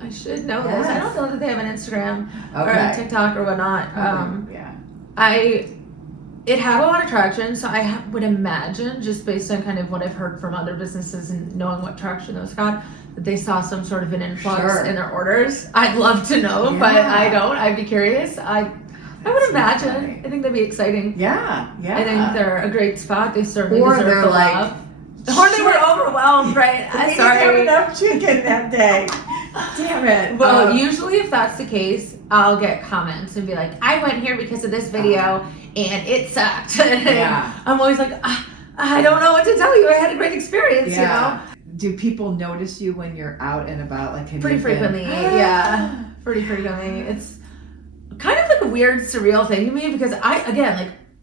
I should know this. I don't know that they have an Instagram or a TikTok or whatnot. It had a lot of traction, so I would imagine, just based on kind of what I've heard from other businesses and knowing what traction those got, that they saw some sort of an influx in their orders. I'd love to know, but I don't. I'd be curious. I would imagine. Funny. I think that'd be exciting. Yeah. I think they're a great spot. They certainly or deserve they're the like, love. Or they were overwhelmed, right? They didn't have enough chicken that day. Damn it. Well, usually if that's the case, I'll get comments and be like, I went here because of this video and it sucked. I'm always like, I don't know what to tell you. I had a great experience, Do people notice you when you're out and about? Like, pretty frequently, pretty frequently. It's kind of like a weird, surreal thing to me because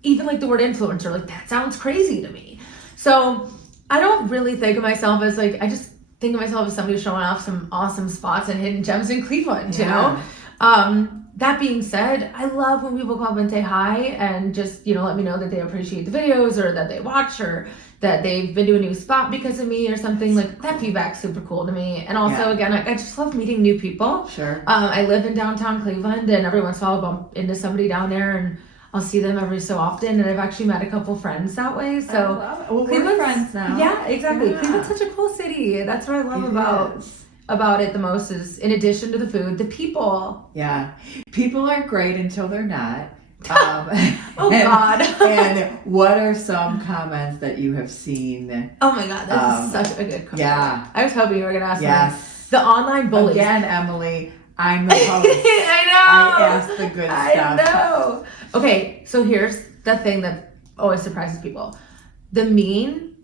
even like the word influencer, like that sounds crazy to me. So I don't really think of myself as like, I just think of myself as somebody who's showing off some awesome spots and hidden gems in Cleveland, you know? That being said, I love when people come up and say hi and just, let me know that they appreciate the videos or that they watch or that they've been to a new spot because of me or something. Like, that feedback's super cool to me. And also, again, I just love meeting new people. Sure. I live in downtown Cleveland, and every once in a while I'll bump into somebody down there and I'll see them every so often, and I've actually met a couple friends that way. So I love it. Well, we're friends now. Yeah, exactly. Cleveland's such a cool city. That's what I love about it the most is, in addition to the food, the people. Yeah. People are great until they're not. Oh, God. And what are some comments that you have seen? Oh, my God. This is such a good question. Yeah. I was hoping you were going to ask me. The online bullies. Again, Emily, I'm the host. I know. I ask the good stuff. I know. Okay, so here's the thing that always surprises people. The mean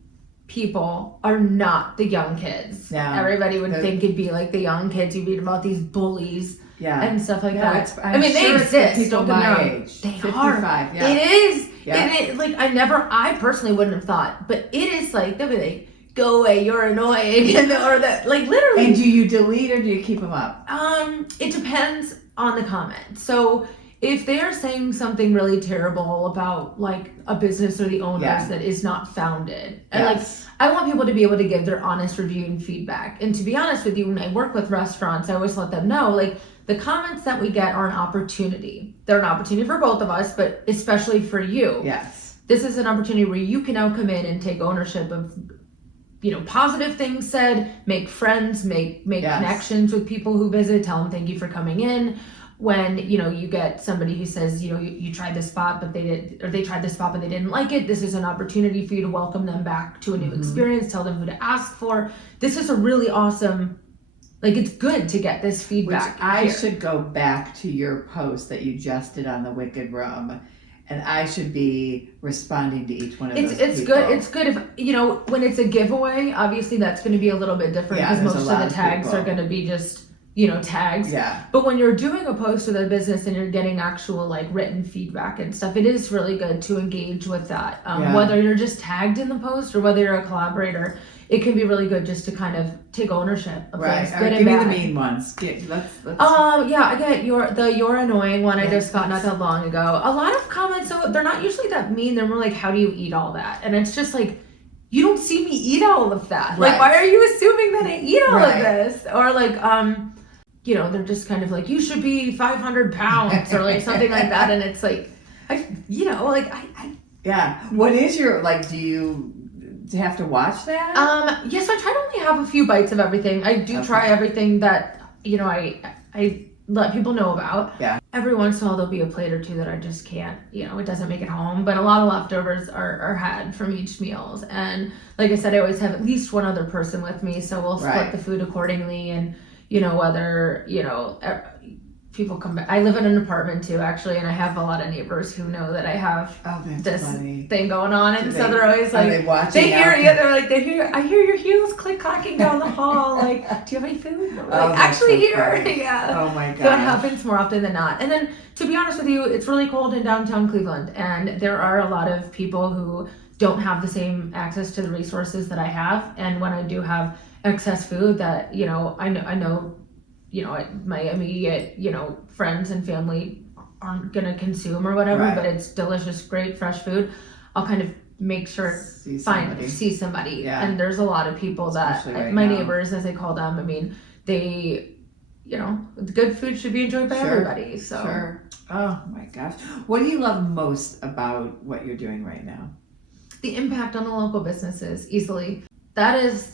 people are not the young kids. Yeah. Everybody would think it'd be like the young kids. You read about these bullies and stuff like that. They exist. People my age. They 55, are. Yeah. It is. Yeah. And it, like, I personally wouldn't have thought, but it is like, they'll be like, go away, you're annoying, or that, like, literally. And do you delete or do you keep them up? It depends on the comment. So if they are saying something really terrible about, like, a business or the owners that is not founded, and like, I want people to be able to give their honest review and feedback. And to be honest with you, when I work with restaurants, I always let them know, like, the comments that we get are an opportunity. They're an opportunity for both of us, but especially for you. Yes. This is an opportunity where you can now come in and take ownership of, positive things said, make friends, make connections with people who visit, tell them thank you for coming in. When, you get somebody who says, you tried this spot, but they tried this spot, but they didn't like it. This is an opportunity for you to welcome them back to a new experience, tell them who to ask for. This is a really awesome, like, it's good to get this feedback. Which I should go back to your post that you just did on the Wicked Room. And I should be responding to each one of those people. It's good if, when it's a giveaway, obviously that's going to be a little bit different because most of the tags are going to be just, tags. Yeah. But when you're doing a post with a business and you're getting actual, like, written feedback and stuff, it is really good to engage with that. Whether you're just tagged in the post or whether you're a collaborator, it can be really good just to kind of take ownership of things. Right. Give me the mean ones. I get you're annoying one I just got not that long ago. A lot of comments, so they're not usually that mean. They're more like, how do you eat all that? And it's just like, you don't see me eat all of that. Right. Like, why are you assuming that I eat all of this? Or like, they're just kind of like, you should be 500 pounds or like something like that. And it's like, Yeah. What is your, like, do you have to watch that? Yes, I try to only have a few bites of everything. I do try everything that, I let people know about. Yeah. Every once in a while there'll be a plate or two that I just can't, it doesn't make it home. But a lot of leftovers are had from each meals. And like I said, I always have at least one other person with me, so we'll split the food accordingly. And whether people come back. I live in an apartment too, actually, and I have a lot of neighbors who know that I have this thing going on, and so they're always like, they hear you. They're like, I hear your heels click-clacking down the hall. Like, do you have any food? Like, actually, here. Yeah. Oh my god. That happens more often than not. And then, to be honest with you, it's really cold in downtown Cleveland, and there are a lot of people who don't have the same access to the resources that I have. And when I do have excess food that I know my immediate, friends and family aren't going to consume or whatever, but it's delicious, great, fresh food, I'll kind of make sure, see somebody. Yeah. And there's a lot of people that, my neighbors, as I call them, I mean, they, the good food should be enjoyed by everybody. So. Sure. Oh my gosh. What do you love most about what you're doing right now? The impact on the local businesses, easily. That is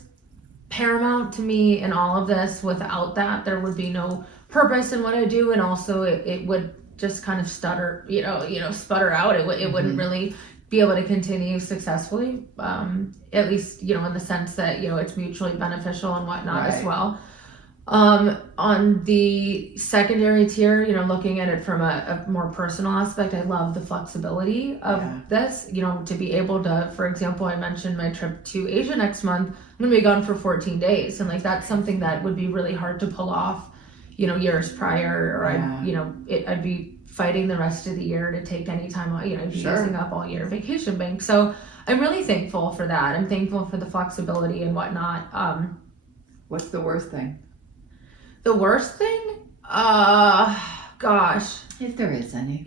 paramount to me in all of this. Without that, there would be no purpose in what I do, and also it would just kind of sputter out. It wouldn't really be able to continue successfully, at least in the sense that it's mutually beneficial and whatnot as well. On the secondary tier, looking at it from a more personal aspect, I love the flexibility of this, to be able to, for example, I mentioned my trip to Asia next month. I'm going to be gone for 14 days. And like, that's something that would be really hard to pull off, years prior, or I'd be fighting the rest of the year to take any time out, I'd be using up all year vacation bank. So I'm really thankful for that. I'm thankful for the flexibility and whatnot. What's the worst thing? The worst thing? Gosh. If there is any.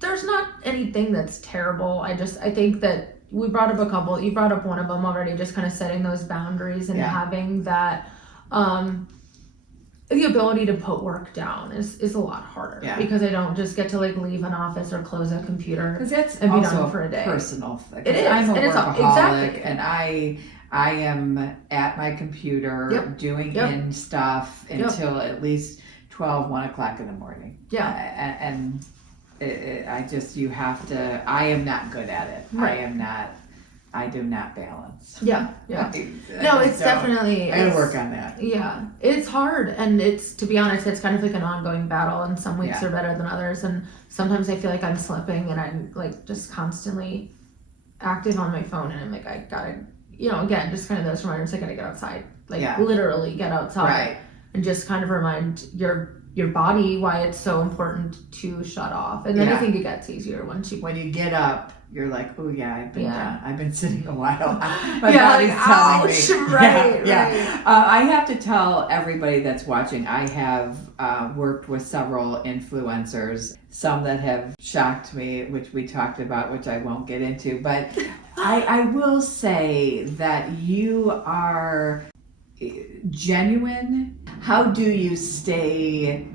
There's not anything that's terrible. I think that we brought up a couple. You brought up one of them already, just kind of setting those boundaries and having that, the ability to put work down is a lot harder because I don't just get to like leave an office or close a computer and be done for a day. Personal thing. It is. I'm a workaholic, exactly. and I am at my computer doing in stuff until at least 1 o'clock in the morning. Yeah. And I am not good at it. Right. I do not balance. Yeah. It's definitely. I gotta work on that. Yeah. It's hard. And to be honest, it's kind of like an ongoing battle, and some weeks are better than others. And sometimes I feel like I'm slipping and I'm like just constantly active on my phone, and I'm like, I gotta, again, just kind of those reminders, I gotta get outside. Like literally get outside and just kind of remind your body why it's so important to shut off. And then I think it gets easier when you get up. You're like, oh yeah, I've been done. I've been sitting a while. My body's telling me. Right. I have to tell everybody that's watching, I have worked with several influencers, some that have shocked me, which we talked about, which I won't get into. But I will say that you are genuine. How do you stay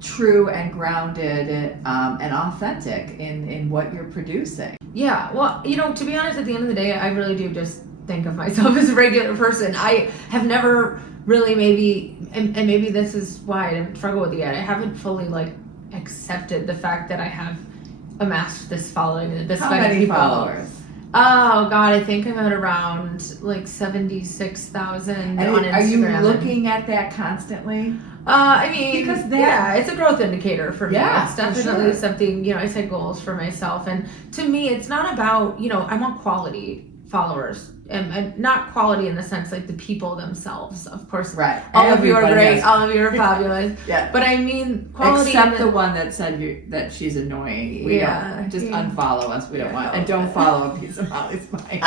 true and grounded and authentic in what you're producing? Yeah, well, to be honest, at the end of the day, I really do just think of myself as a regular person. I have never really and maybe this is why I didn't struggle with it yet. I haven't fully accepted the fact that I have amassed this following, this many people. Followers? Oh God, I think I'm at around 76,000 on Instagram. Are you looking at that constantly? I mean, because it's a growth indicator for me. Yeah, it's definitely something, I set goals for myself. And to me, it's not about, I want quality followers. And not quality in the sense the people themselves, of course. Right. All of you are great. All of you are fabulous. But I mean, quality. Except the one that said that she's annoying. We don't. Just unfollow us. We don't want. And don't follow a piece of Molly's mind.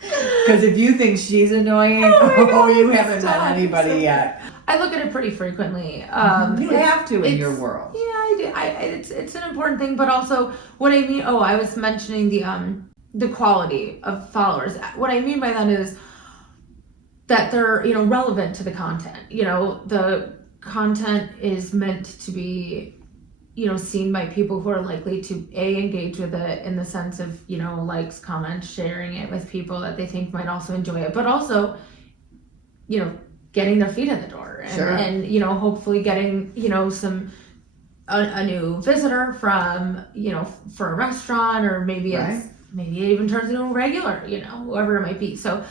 Because if you think she's annoying, you haven't met anybody yet. I look at it pretty frequently. You have to in your world. Yeah, I do. It's an important thing, but also what I mean. I was mentioning the quality of followers. What I mean by that is that they're relevant to the content. The content is meant to be seen by people who are likely to engage with it in the sense of likes, comments, sharing it with people that they think might also enjoy it, but also getting their feet in the door and you know, hopefully getting, you know, a new visitor from, you know, for a restaurant, or maybe it even turns into a regular, you know, whoever it might be. So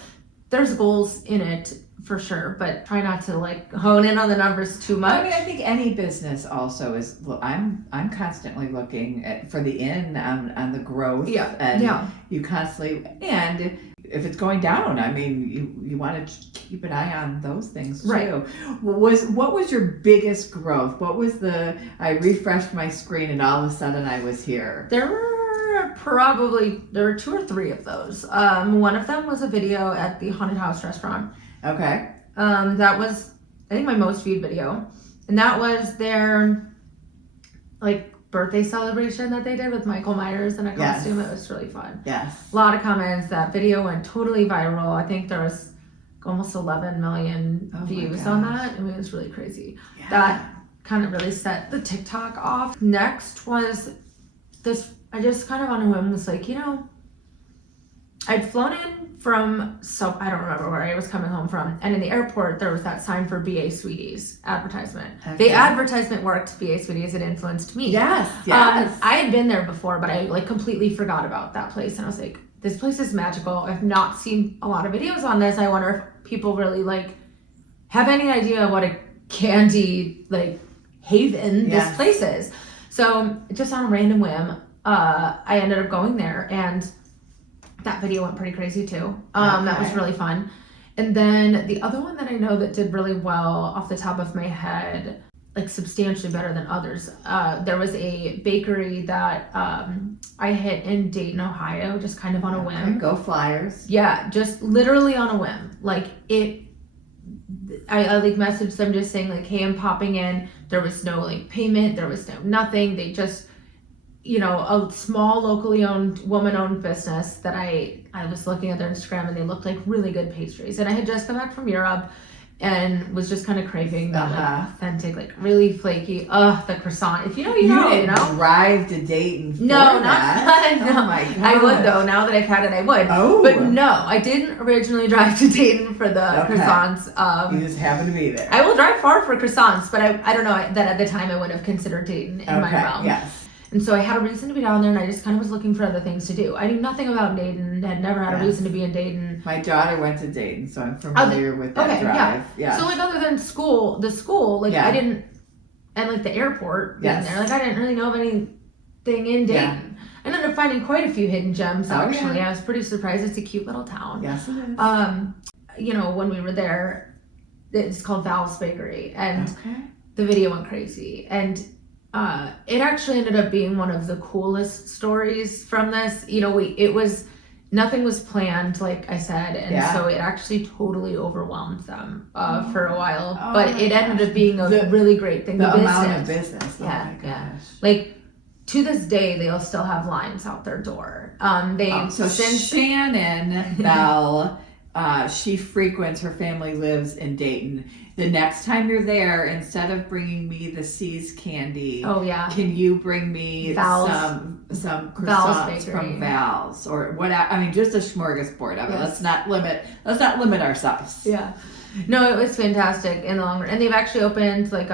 there's goals in it for sure, but try not to like hone in on the numbers too much. I mean, I think any business also is. Well, I'm constantly looking for the on the growth. You constantly, and if it's going down, I mean, you want to keep an eye on those things too. Right. What was your biggest growth? What was I refreshed my screen and all of a sudden I was here. There were 2 or 3 of those. One of them was a video at the Haunted House restaurant. Okay. That was, I think, my most viewed video, and that was their like birthday celebration that they did with Michael Myers in a costume. It was really fun. Yes. A lot of comments. That video went totally viral. I think there was almost 11 million views on that. I mean, it was really crazy. Yeah. That kind of really set the TikTok off. Next was this. I just kind of on a whim was like, you know, I'd flown in from, I don't remember where I was coming home from, and in the airport there was that sign for BA Sweeties advertisement. Okay. The advertisement worked. BA Sweeties, it influenced me. Yes. I had been there before, but I like completely forgot about that place, and I was like, this place is magical. I've not seen a lot of videos on this. I wonder if people really like have any idea what a candy like haven this place is. So just on a random whim, I ended up going there, and that video went pretty crazy too. That was really fun. And then the other one that I know that did really well off the top of my head, like substantially better than others, there was a bakery that I hit in Dayton, Ohio, just kind of on a whim. Go Flyers. Yeah, just literally on a whim. Like I like messaged them just saying like, hey, I'm popping in. There was no like payment. There was no nothing. They just, you know, a small locally owned, woman-owned business that I was looking at their Instagram, and they looked like really good pastries. And I had just come back from Europe and was just kind of craving that like authentic, like really flaky, the croissant. If you know, you know. Drive to Dayton for not that. no. Oh my God. I would though. Now that I've had it, I would. Oh. But no, I didn't originally drive to Dayton for the croissants. You just happened to be there. I will drive far for croissants, but I don't know that at the time I would have considered Dayton in my realm. Yes. And so I had a reason to be down there, and I just kind of was looking for other things to do. I knew nothing about Dayton, had never had a reason to be in Dayton. My daughter went to Dayton, so I'm familiar with that drive. Yeah. So like other than the school, like I didn't, and like the airport being there, like I didn't really know of anything in Dayton. Yeah. I ended up finding quite a few hidden gems actually. I was pretty surprised. It's a cute little town. Yes, it is. You know, when we were there, it's called Val's Bakery, and the video went crazy, and it actually ended up being one of the coolest stories from this. You know, nothing was planned, like I said, and so it actually totally overwhelmed them for a while. But it ended up being a really great thing. The amount of business. Yeah. Like to this day, they'll still have lines out their door. Since Shannon Bell, she frequents. Her family lives in Dayton. The next time you're there, instead of bringing me the C's candy, can you bring me some croissants from Val's or what? I mean, just a smorgasbord of it. Let's not limit ourselves. Yeah, no, it was fantastic in the long run, and they've actually opened like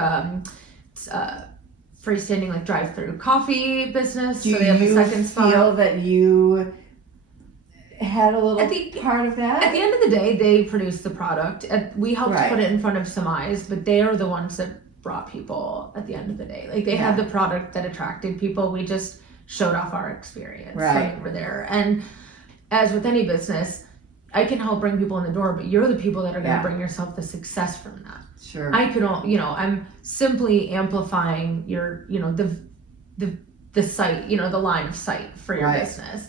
freestanding like drive-through coffee business. Do so they have a second spot. Feel that you had a little part of that? At the end of the day, they produced the product. We helped put it in front of some eyes, but they are the ones that brought people at the end of the day. Like they had the product that attracted people. We just showed off our experience when we were there. And as with any business, I can help bring people in the door, but you're the people that are going to bring yourself the success from that. Sure. I could, I'm simply amplifying your, the site, the line of sight for your business.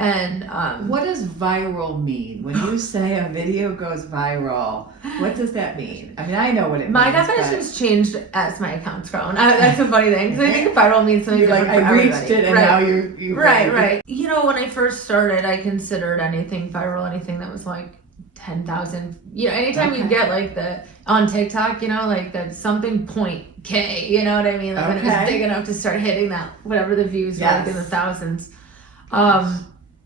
And what does viral mean? When you say a video goes viral, what does that mean? I mean, I know what it means. My definition's changed as my account's grown. That's a funny thing, because I think viral means something different for everybody. I reached it, and now you Right. You know, when I first started, I considered anything viral, anything that was like 10,000. Anytime you get like on TikTok, like the something point K, you know what I mean? Like when it was big enough to start hitting that, whatever the views were, like in the thousands.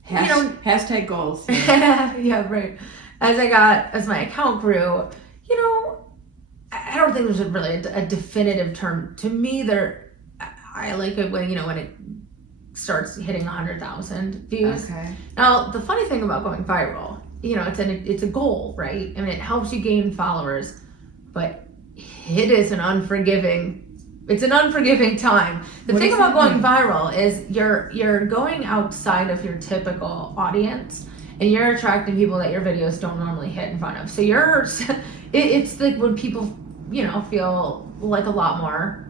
Hashtag goals. Yeah, right. As my account grew, I don't think there's really a definitive term. To me, I like it when it starts hitting 100,000 views. Okay. Now, the funny thing about going viral, it's a goal, right? I mean, it helps you gain followers, but it's an unforgiving time. The thing about going viral is you're going outside of your typical audience, and you're attracting people that your videos don't normally hit in front of. So it's like when people, feel like a lot more,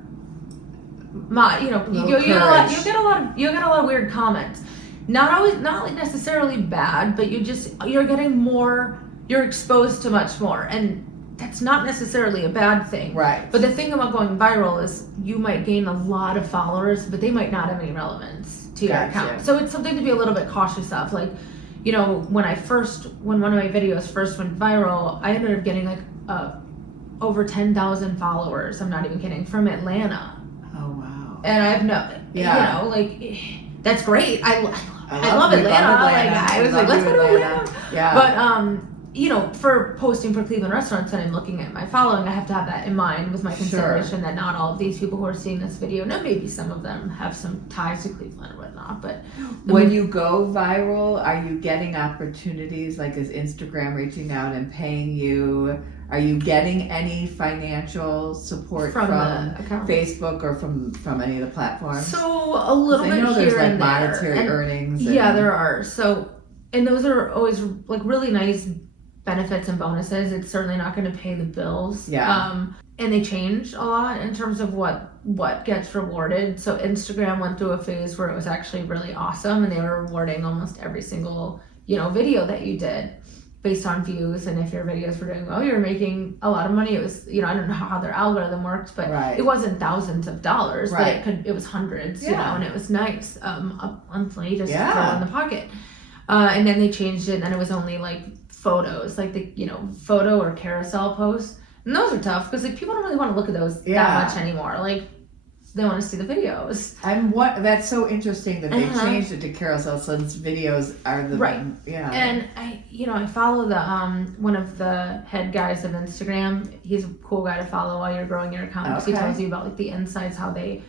you get a lot of weird comments. Not like necessarily bad, but you're getting more, you're exposed to much more, and that's not necessarily a bad thing. Right. But the thing about going viral is you might gain a lot of followers, but they might not have any relevance to your account. So it's something to be a little bit cautious of. Like, when one of my videos first went viral, I ended up getting like over 10,000 followers. I'm not even kidding, from Atlanta. Oh wow. And I have that's great. I love Atlanta. I was like, let's go to Atlanta. Yeah. But for posting for Cleveland restaurants, and I'm looking at my following, I have to have that in mind with my consideration that not all of these people who are seeing this video, maybe some of them have some ties to Cleveland or whatnot. But when you go viral, are you getting opportunities? Like, is Instagram reaching out and paying you? Are you getting any financial support from Facebook or from any of the platforms? So a little bit I know here there's like and monetary there. earnings. Yeah, there are. So, and those are always like really nice benefits and bonuses. It's certainly not going to pay the bills. Yeah. And they change a lot in terms of what gets rewarded. So Instagram went through a phase where it was actually really awesome, and they were rewarding almost every single video that you did based on views, and if your videos were doing well, you were making a lot of money. It was, I don't know how their algorithm works, but it wasn't thousands of dollars, but it was hundreds, and it was nice, monthly, just throw in the pocket. And then they changed it, and then it was only like photos, like the, photo or carousel posts. And those are tough because like people don't really want to look at those that much anymore. Like, they want to see the videos. That's so interesting that they changed it to carousel, since videos are the And I follow the one of the head guys of Instagram. He's a cool guy to follow while you're growing your account, because he tells you about like the insights, how they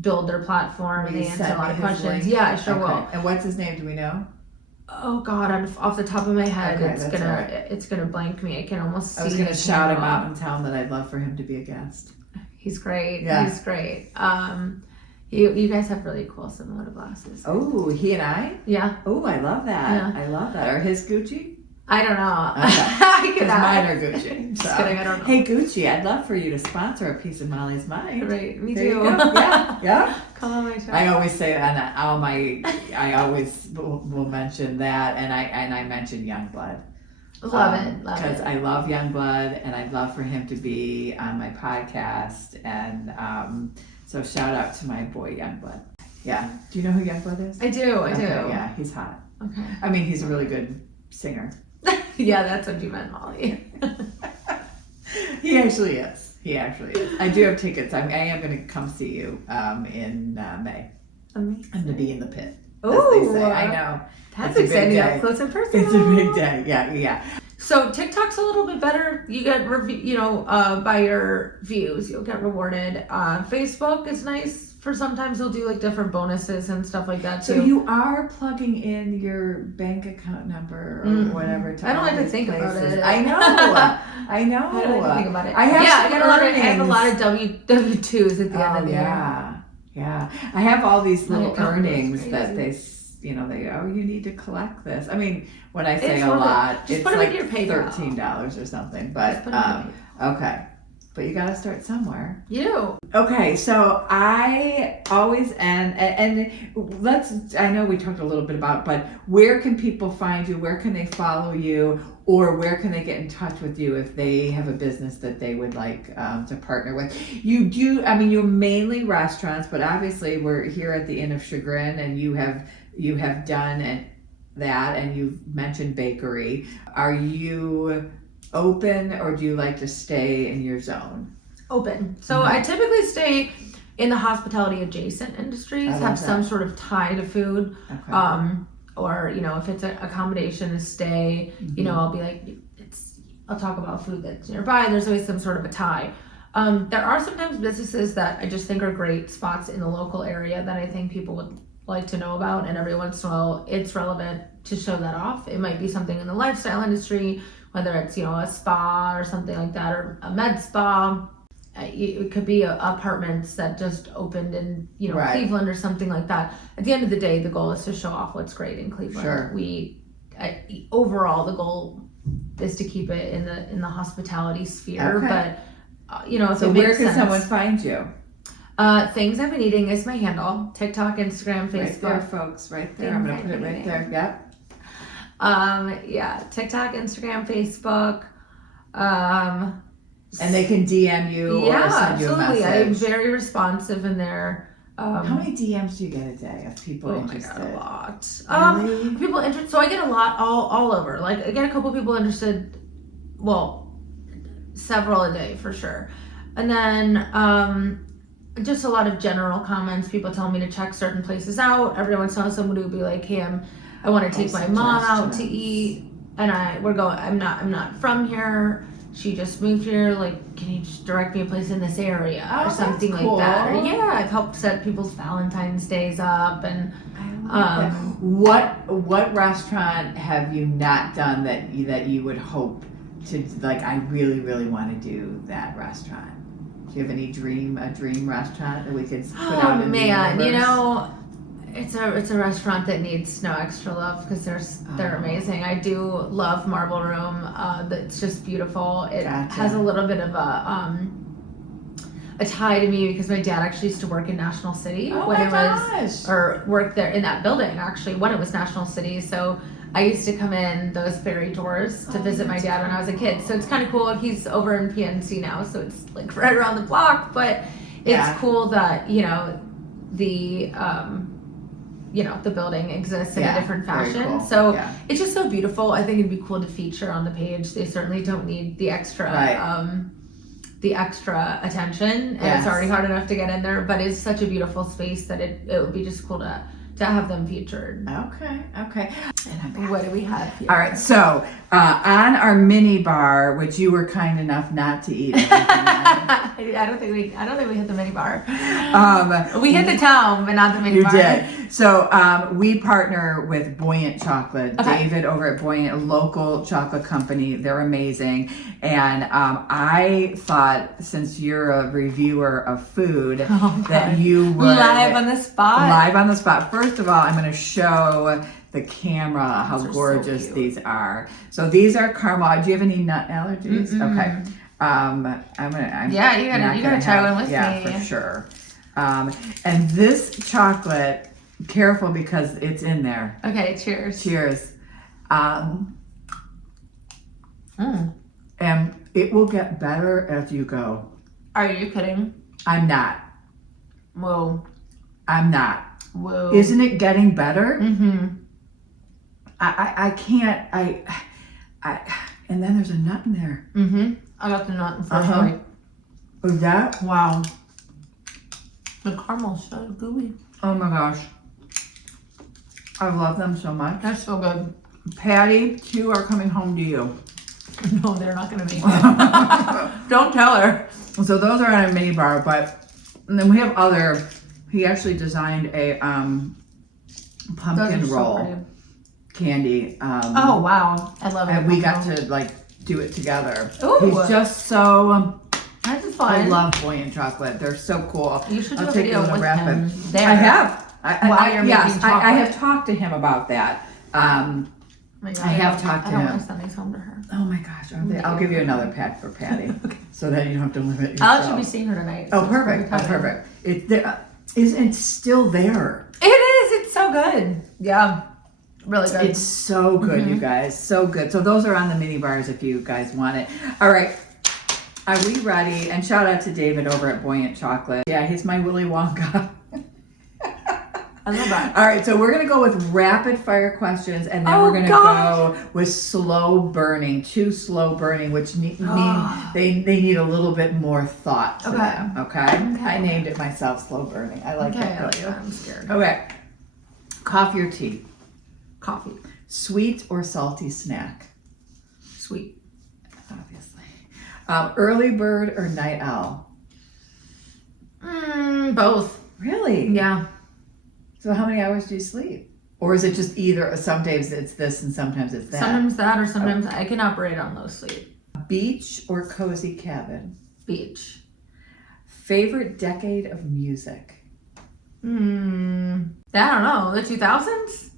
build their platform, and they answer a lot of questions. Link? Yeah, I sure will. And what's his name? Do we know? Oh God, off the top of my head, it's gonna blank me. I can almost see. I was gonna shout him out and tell him that I'd love for him to be a guest. He's great. Yeah. He's great. You guys have really cool similar glasses. Oh, he and I? Yeah. Oh, I love that. Yeah. I love that. Are his Gucci? I don't know. Okay. Because mine are Gucci. Just kidding, I don't know. Hey, Gucci, I'd love for you to sponsor a piece of Molly's Mind. Right, me there too. You go. Yeah. Come on my show. I always say that on I always will mention that, and I mention Youngblood. Love it. Because I love Youngblood, and I'd love for him to be on my podcast, and so shout out to my boy Youngblood. Yeah. Do you know who Youngblood is? I do. Yeah, he's hot. Okay. I mean, he's a really good singer. Yeah, that's what you meant, Molly. He actually is. I do have tickets. I am going to come see you in May. Amazing. I'm going to be in the pit. Oh, as they say. I know. That's exciting. Up close and personal. It's a big day. Yeah. So TikTok's a little bit better. You get by your views, you'll get rewarded. Facebook is nice for sometimes they'll do like different bonuses and stuff like that too. So you are plugging in your bank account number or whatever. I don't like to think about it. I know. I don't like to think about it. I have a lot of W-2s at the end of the year. Yeah. I have all these little earnings that they you need to collect this. I mean, when I say a lot, it's like $13 or something. But okay. But you gotta start somewhere. Okay, so I always end, and I know we talked a little bit about, but where can people find you? Where can they follow you? Or where can they get in touch with you if they have a business that they would like to partner with? You're mainly restaurants, but obviously we're here at the Inn of Chagrin, and you have done that, and you've mentioned bakery. Are you open, or do you like to stay in your zone? Open. So I typically stay in the hospitality adjacent industries, have some sort of tie to food. Okay. Or if it's a accommodation to stay, I'll be like, I'll talk about food that's nearby. There's always some sort of a tie. There are sometimes businesses that I just think are great spots in the local area that I think people would like to know about, and every once in a while it's relevant to show that off. It might be something in the lifestyle industry, whether it's, you know, a spa or something like that, or a med spa. It could be apartments that just opened in, you know, Right. Cleveland or something like that. At the end of the day, the goal is to show off what's great in Cleveland. Sure. Overall, the goal is to keep it in the hospitality sphere. Okay. But you know, if So it where makes can sense, someone find you? Things I've been eating is my handle: TikTok, Instagram, Right there, Facebook. folks. Right there. I'm gonna put it right there. Yep. Yeah, TikTok, Instagram, Facebook. And they can DM you or Yeah, send you a absolutely. I'm message. very responsive in there. How many DMs do you get a day of people Oh interested? my god, a lot. Really? People interested. So I get a lot all over. Like I get a couple people interested. Well, several a day for sure. And then just a lot of general comments. People telling me to check certain places out. Every once in a while, somebody will be like, "Hey, I want to take my mom out to eat," and I'm not from here. She just moved here. Like, can you just direct me a place in this area or something that's like that? Or cool. yeah, I've helped set people's Valentine's days up, and I like that. What restaurant have you not done that you would hope to, like, I really, really want to do that restaurant? Do you have any dream restaurant that we could put out in the man, you universe? know, it's a restaurant that needs no extra love because they're amazing. I do love Marble Room. That's just beautiful. It Gotcha. has a little bit of a tie to me because my dad actually used to work in National City Oh when my it gosh. was, or worked there in that building actually when it was National City. So I used to come in those ferry doors to visit my dad when I was a kid. So it's kind of cool. He's over in PNC now, so it's like right around the block. But it's cool that, you know, the building exists in a different very fashion. cool. So Yeah. it's just so beautiful. I think it'd be cool to feature on the page. They certainly don't need the extra attention, and it's already hard enough to get in there. But it's such a beautiful space that it would be just cool to have them featured. Okay. What do we have here? All right, so on our mini bar, which you were kind enough not to eat everything on. I don't think we hit the mini bar. Um, We hit the town, but not the mini You bar. did. So we partner with Buoyant Chocolate. Okay. David over at Buoyant, a local chocolate company. They're amazing. And I thought, since you're a reviewer of food, that you would live on the spot. Live on the spot. First of all, I'm going to show the camera how Those are so gorgeous cute. these are. So these are caramel. Do you have any nut allergies? Mm-mm. Okay. I'm Yeah, you gotta try one with yeah, me. for sure. And this chocolate, careful because it's in there. Okay, cheers. Cheers. Mm. And it will get better as you go. Are you kidding? I'm not. Whoa. I'm not. Whoa. Isn't it getting better? Mm-hmm. I can't. And then there's a nut in there. Mm-hmm. I got the nut in first Uh-huh. bite. Is that? Wow. The caramel's so gooey. Oh my gosh. I love them so much. That's so good. Patty, 2 are coming home to you. No, they're not gonna make it. Don't tell her. So those are on a mini bar, and then we have other. He actually designed a pumpkin Those are so roll pretty. candy. Oh wow, I love it. And we got to do it together. Ooh. He's just so. That's fun. I love Buoyant Chocolate. They're so cool. You should do I'll a take video them and with wrap him it. there. I have. While you're yes, making I chocolate. have talked to him about that. Oh my God, I have talked to I don't him. want to send these home to her. Oh my gosh! I'll give you another pad for Patty, so that you don't have to limit yourself. I'll actually be seeing her tonight. Oh, so it's perfect! Oh, gonna be perfect! It's still there. It is. It's so good. Yeah, really good. It's so good, you guys. So good. So those are on the mini bars if you guys want it. All right. Are we ready? And shout out to David over at Buoyant Chocolate. Yeah, he's my Willy Wonka. I love that. All right, so we're going to go with rapid fire questions, and then we're going to go with slow burning, 2 slow burning, which mean they need a little bit more thought to them, okay? I named it myself slow burning. I like that. I like that. I'm scared. Okay. Coffee or tea? Coffee. Sweet or salty snack? Sweet. obviously. Early bird or night owl? Both. Really? Yeah. So how many hours do you sleep? Or is it just either, sometimes it's this and sometimes it's that? Sometimes that or sometimes I can operate on low sleep. Beach or cozy cabin? Beach. Favorite decade of music? I don't know. The 2000s?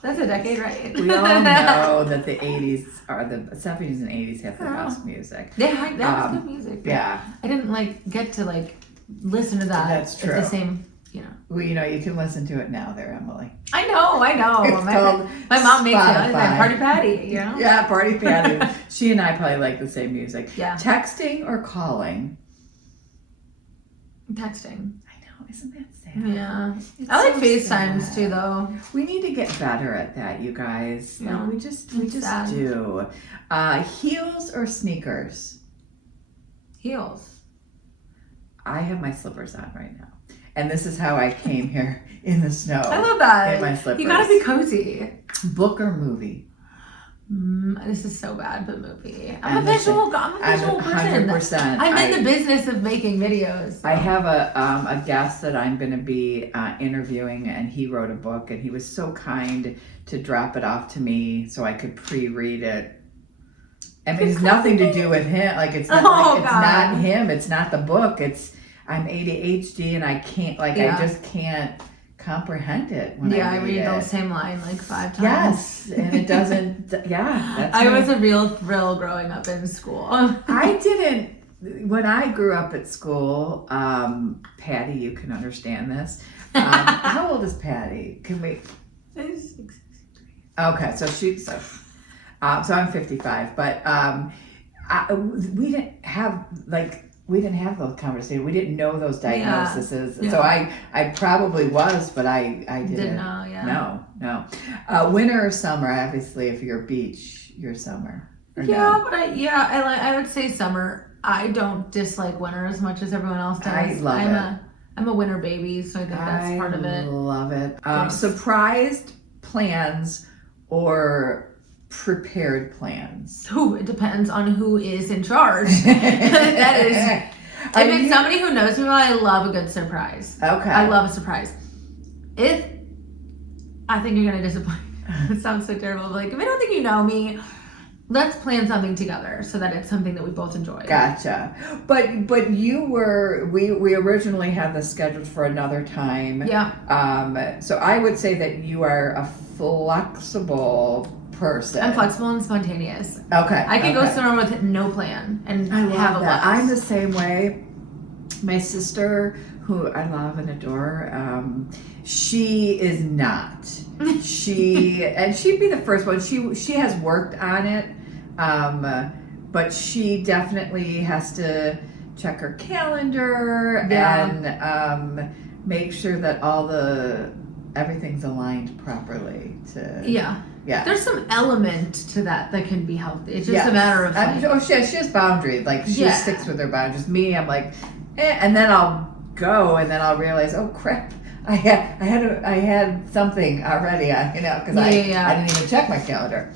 That's a decade, right? We all know that the 80s are the 70s and 80s have the best music. They have good music. Yeah. I didn't get to listen to that. That's true. At the same, Well, you can listen to it now there, Emily. I know. It's called my mom makes it. Spotify. Party Patty, Yeah, Party Patty. She and I probably like the same music. Yeah. Texting or calling? Texting. I know, isn't that sad? Yeah. It's I like so FaceTimes sad. too, though. We need to get better at that, you guys. Yeah. We just sad. do. Heels or sneakers? Heels. I have my slippers on right now. And this is how I came here in the snow. I love that. In my slippers. You gotta be cozy. Book or movie? This is so bad, but movie. I'm I'm a visual person. 100%. I'm in the business of making videos. I have a guest that I'm going to be interviewing, and he wrote a book, and he was so kind to drop it off to me so I could pre-read it. I mean, it's nothing to do with him. It's not, it's not him. It's not the book. I'm ADHD, and I can't. I just can't comprehend it when I read it. the same line 5 times. Yes, and it doesn't. That's I was a real thrill growing up in school. I didn't. When I grew up at school, Patty, you can understand this. How old is Patty? Can we? Okay, so she's so I'm 55, but we didn't have those conversations. We didn't know those diagnoses. Yeah. So I probably was, but I didn't know. Yeah. No. Winter or summer? Obviously, if you're beach, you're summer. But I would say summer. I don't dislike winter as much as everyone else does. I love it. I'm a winter baby, so I think that's part of it. I love it. Surprised plans or prepared plans? Ooh, it depends on who is in charge. That is. If it's somebody who knows me well, I love a good surprise. Okay. I love a surprise. If I think you're gonna disappoint, it sounds so terrible. But if I don't think you know me, let's plan something together so that it's something that we both enjoy. Gotcha. But we originally had this scheduled for another time. Yeah. So I would say that you are a flexible person. I'm flexible and spontaneous. Okay. I can go somewhere with no plan and I have love a that. blast. I'm the same way. My sister, who I love and adore, she is not. She'd be the first one. She has worked on it, but she definitely has to check her calendar and make sure that everything's aligned properly. Yeah. There's some element to that can be healthy. It's just a matter of she has boundaries. She sticks with her boundaries. Me, I'm and then I'll go, and then I'll realize, oh crap, I had something already, because I didn't even check my calendar.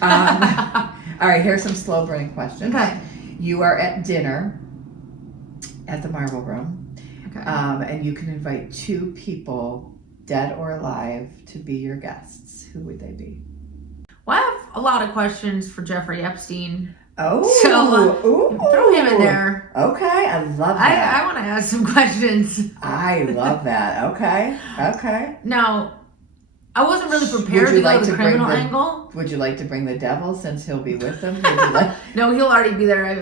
All right, here's some slow burning questions. Okay. You are at dinner at the Marble Room, and you can invite 2 people, dead or alive, to be your guests. Who would they be? Well, I have a lot of questions for Jeffrey Epstein. Oh, so throw him in there. Okay, I love that. I want to ask some questions. I love that. Okay. Now, I wasn't really prepared to go to the criminal angle. Would you like to bring the devil since he'll be with them? No, he'll already be there. I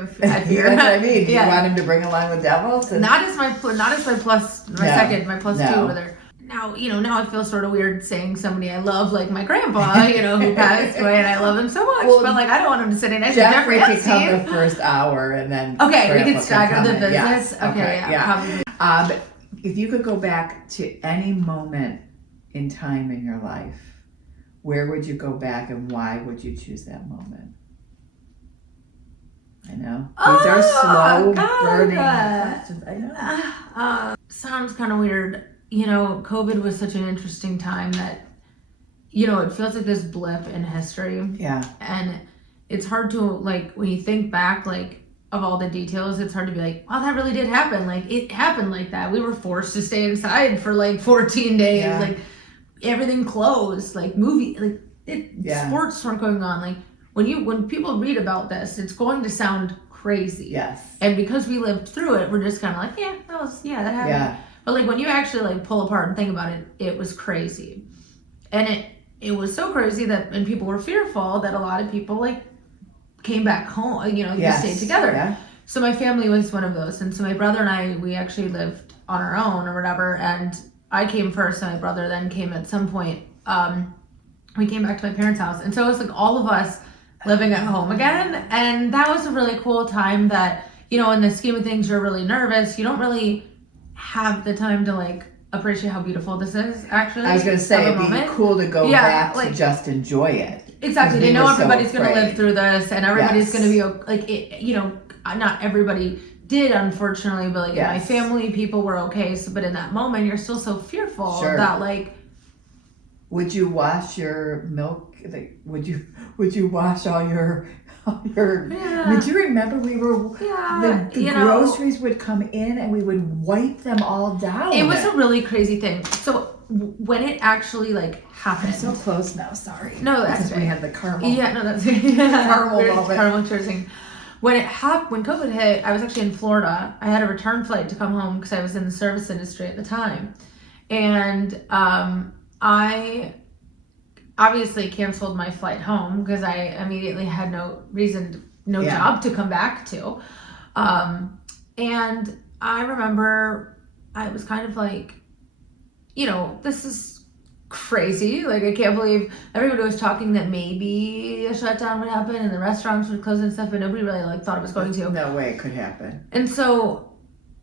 fear. That's what I mean. Do you want him to bring along the devil? Not as my plus 2 over there. Now, now I feel sort of weird saying somebody I love, like my grandpa, who passed away, and I love him so much. But I don't want him to sit in next to Jeffrey Epstein. Jeffrey could come the first hour, and then we can stagger the visits. Yes. Probably. If you could go back to any moment in time in your life, where would you go back, and why would you choose that moment? I know these are slow burning questions. I know. Sounds kind of weird. COVID was such an interesting time that, it feels like this blip in history. Yeah. And it's hard to, like, when you think back, like, of all the details, it's hard to be like, wow, that really did happen. Like, it happened like that. We were forced to stay inside for like 14 days. Yeah. Like, everything closed. Like, sports weren't going on. Like, when people read about this, it's going to sound crazy. Yes. And because we lived through it, we're just kind of like, that happened. Yeah. But like when you actually like pull apart and think about it, it was crazy. And it was so crazy and people were fearful that a lot of people like came back home, you know, Yes. stayed together. Yeah. So my family was one of those. And so my brother and I, we actually lived on our own or whatever. And I came first and my brother then came at some point. We came back to my parents' house. And so it was like all of us living at home again. And that was a really cool time that, you know, in the scheme of things, you're really nervous. You don't really have the time to like appreciate how beautiful this is actually. I was going to say, it'd be cool to go back to just enjoy it. Exactly. They know everybody's going to live afraid. through this and everybody's Yes. going to be like, it, you know, not everybody did, unfortunately, but like in my Yes. family, people were okay. So, but in that moment, you're still so fearful Sure. that like, Would you wash your milk? Like, would you wash all your? Yeah. Do you remember we were the groceries would come in and we would wipe them all down? It was a really crazy thing. So when it actually like happened, I'm so close now. Sorry. No, that's because okay. we had the caramel. Yeah, no, that's caramel moment. Caramel choosing. When it happened, when COVID hit, I was actually in Florida. I had a return flight to come home because I was in the service industry at the time, and I obviously canceled my flight home because I immediately had no job to come back to. And I remember I was kind of like, you know, this is crazy. Like, I can't believe everybody was talking that maybe a shutdown would happen and the restaurants would close and stuff, but nobody really like thought it was going to. No way it could happen. And so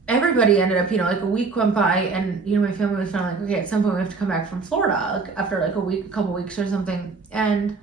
everybody ended up, you know, like a week went by and, you know, my family was finally like, okay, at some point we have to come back from Florida, like after like a couple weeks or something. And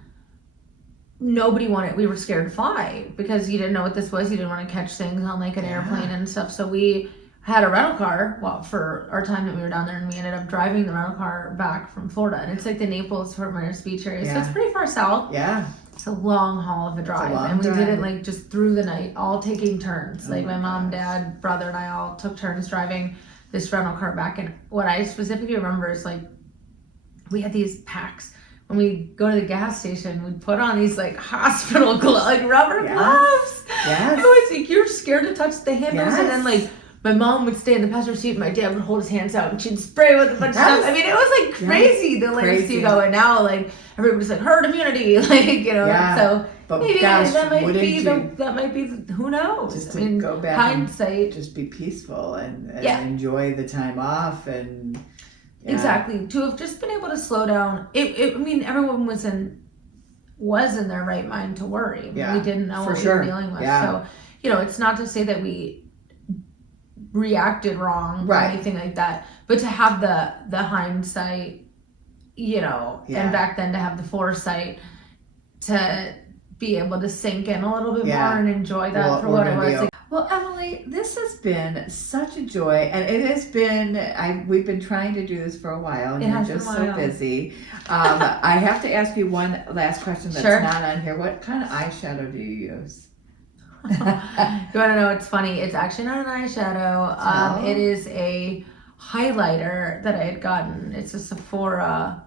we were scared to fly because you didn't know what this was. You didn't want to catch things on like an airplane and stuff. So we had a rental car for our time that we were down there, and we ended up driving the rental car back from Florida. And it's like the Naples, Fort Myers beach area. So it's pretty far south. Yeah. It's a long haul of a drive. And we did it like just through the night, all taking turns. Like my mom, dad, brother, and I all took turns driving this rental car back. And what I specifically remember is like we had these packs. When we go to the gas station, we'd put on these like hospital gloves, like rubber gloves. Yes. It was like you're scared to touch the handles, Yes. and then like my mom would stay in the passenger seat and my dad would hold his hands out and she'd spray with a bunch of stuff. I mean, it was like crazy the lengths you go. And now like everybody's like herd immunity, like, you know, so but maybe gosh, that might be who knows? Just to go back hindsight. Just be peaceful and enjoy the time off and exactly. To have just been able to slow down. I mean, everyone was in their right mind to worry. We didn't know what we were dealing with. So, you know, it's not to say that we reacted wrong or anything like that, but to have the hindsight, you know, and back then to have the foresight to be able to sink in a little bit more and enjoy that for what it was. Well, Emily, this has been such a joy, and it has been, we've been trying to do this for a while, and you're just so busy. I have to ask you one last question that's not on here. What kind of eyeshadow do you use? You want to know? It's funny. It's actually not an eyeshadow. It is a highlighter that I had gotten. It's a Sephora,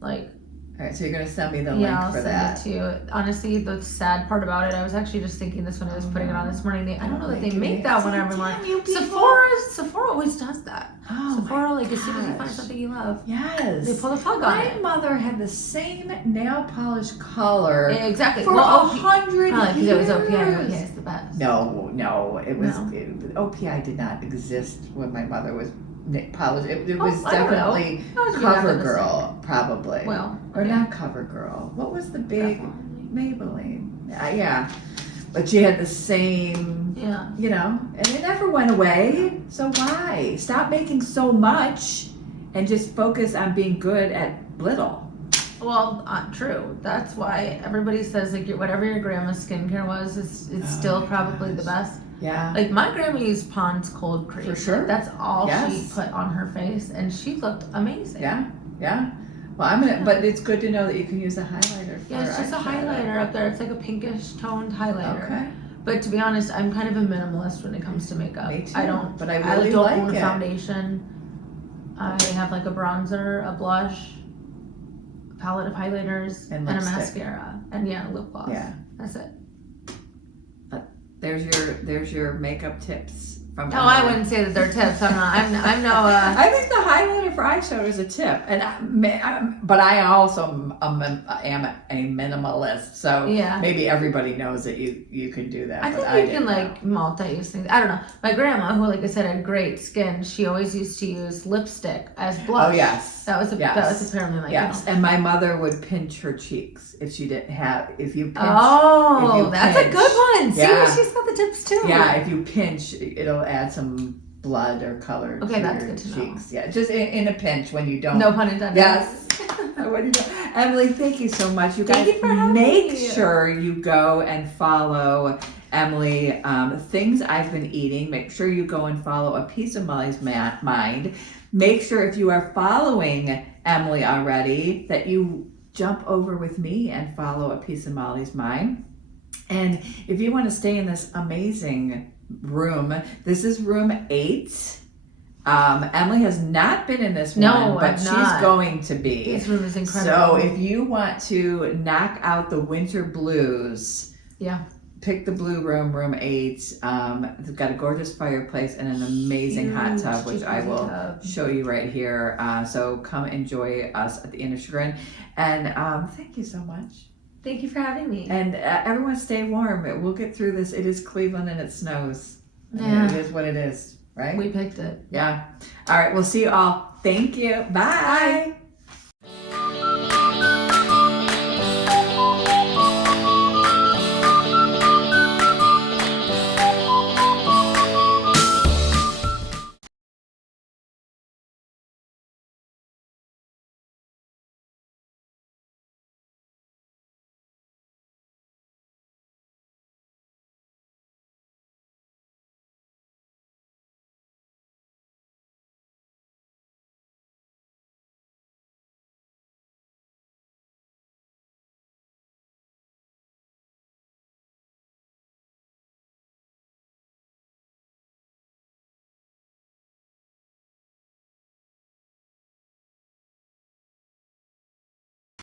like. All right, so you're going to send me the link for that. I'll send it to you. Honestly, the sad part about it, I was actually just thinking this when I was putting it on this morning. I don't know that they make that one evermore. Sephora always does that. Sephora, like as soon as you find something you love, they pull the plug on it. My mother had the same nail polish color exactly for 100 years. Because it was OPI. OPI is the best. No, it was OPI did not exist when my mother was polish. It was definitely CoverGirl, probably. Or not CoverGirl. What was the big Maybelline? Yeah. But she had the same, you know, and it never went away. So why? Stop making so much and just focus on being good at little. Well, true. That's why everybody says like whatever your grandma's skincare was, it's still probably the best. Yeah. Like my grandma used Pond's Cold Cream. For sure. That's all she put on her face, and she looked amazing. Yeah. Well, but it's good to know that you can use a highlighter. Yeah, it's just a highlighter up there. It's like a pinkish toned highlighter. Okay. But to be honest, I'm kind of a minimalist when it comes to makeup. Me too. I don't. But I really don't like own a it. foundation. I have like a bronzer, a blush, a palette of highlighters, and a lipstick. mascara, and lip gloss. Yeah. That's it. There's your makeup tips. No, I wouldn't say that they're tips. I'm no. I think the highlighter for eyeshadow is a tip, but I also am a minimalist, so maybe everybody knows that you can do that. I think you can like multi-use things. I don't know. My grandma, who like I said had great skin, she always used to use lipstick as blush. Oh yes, that was apparently like And my mother would pinch her cheeks if she didn't have. If you pinch, that's a good one. Yeah. See, she's got the tips too. Yeah, if you pinch, it'll add some blood or color to that's your good to cheeks. Yeah, just in a pinch when you don't. No pun intended. Yes. When you don't. Emily, thank you so much. You guys, thank you for having make me. sure you go and follow Emily. Things I've been eating. Make sure you go and follow A Piece of Molly's Mind. Make sure if you are following Emily already that you jump over with me and follow A Piece of Molly's Mind. And if you want to stay in this amazing room, this is room 8. Emily has not been in this one, but she's going to be. This room is incredible. So if you want to knock out the winter blues, pick the blue room, room 8. It's got a gorgeous fireplace and an amazing hot tub, which I will show you right here. So come enjoy us at the Inner Chagrin. And thank you so much. Thank you for having me. And everyone stay warm. We'll get through this. It is Cleveland and it snows. Yeah. It is what it is, right? We picked it. Yeah. All right. We'll see you all. Thank you. Bye.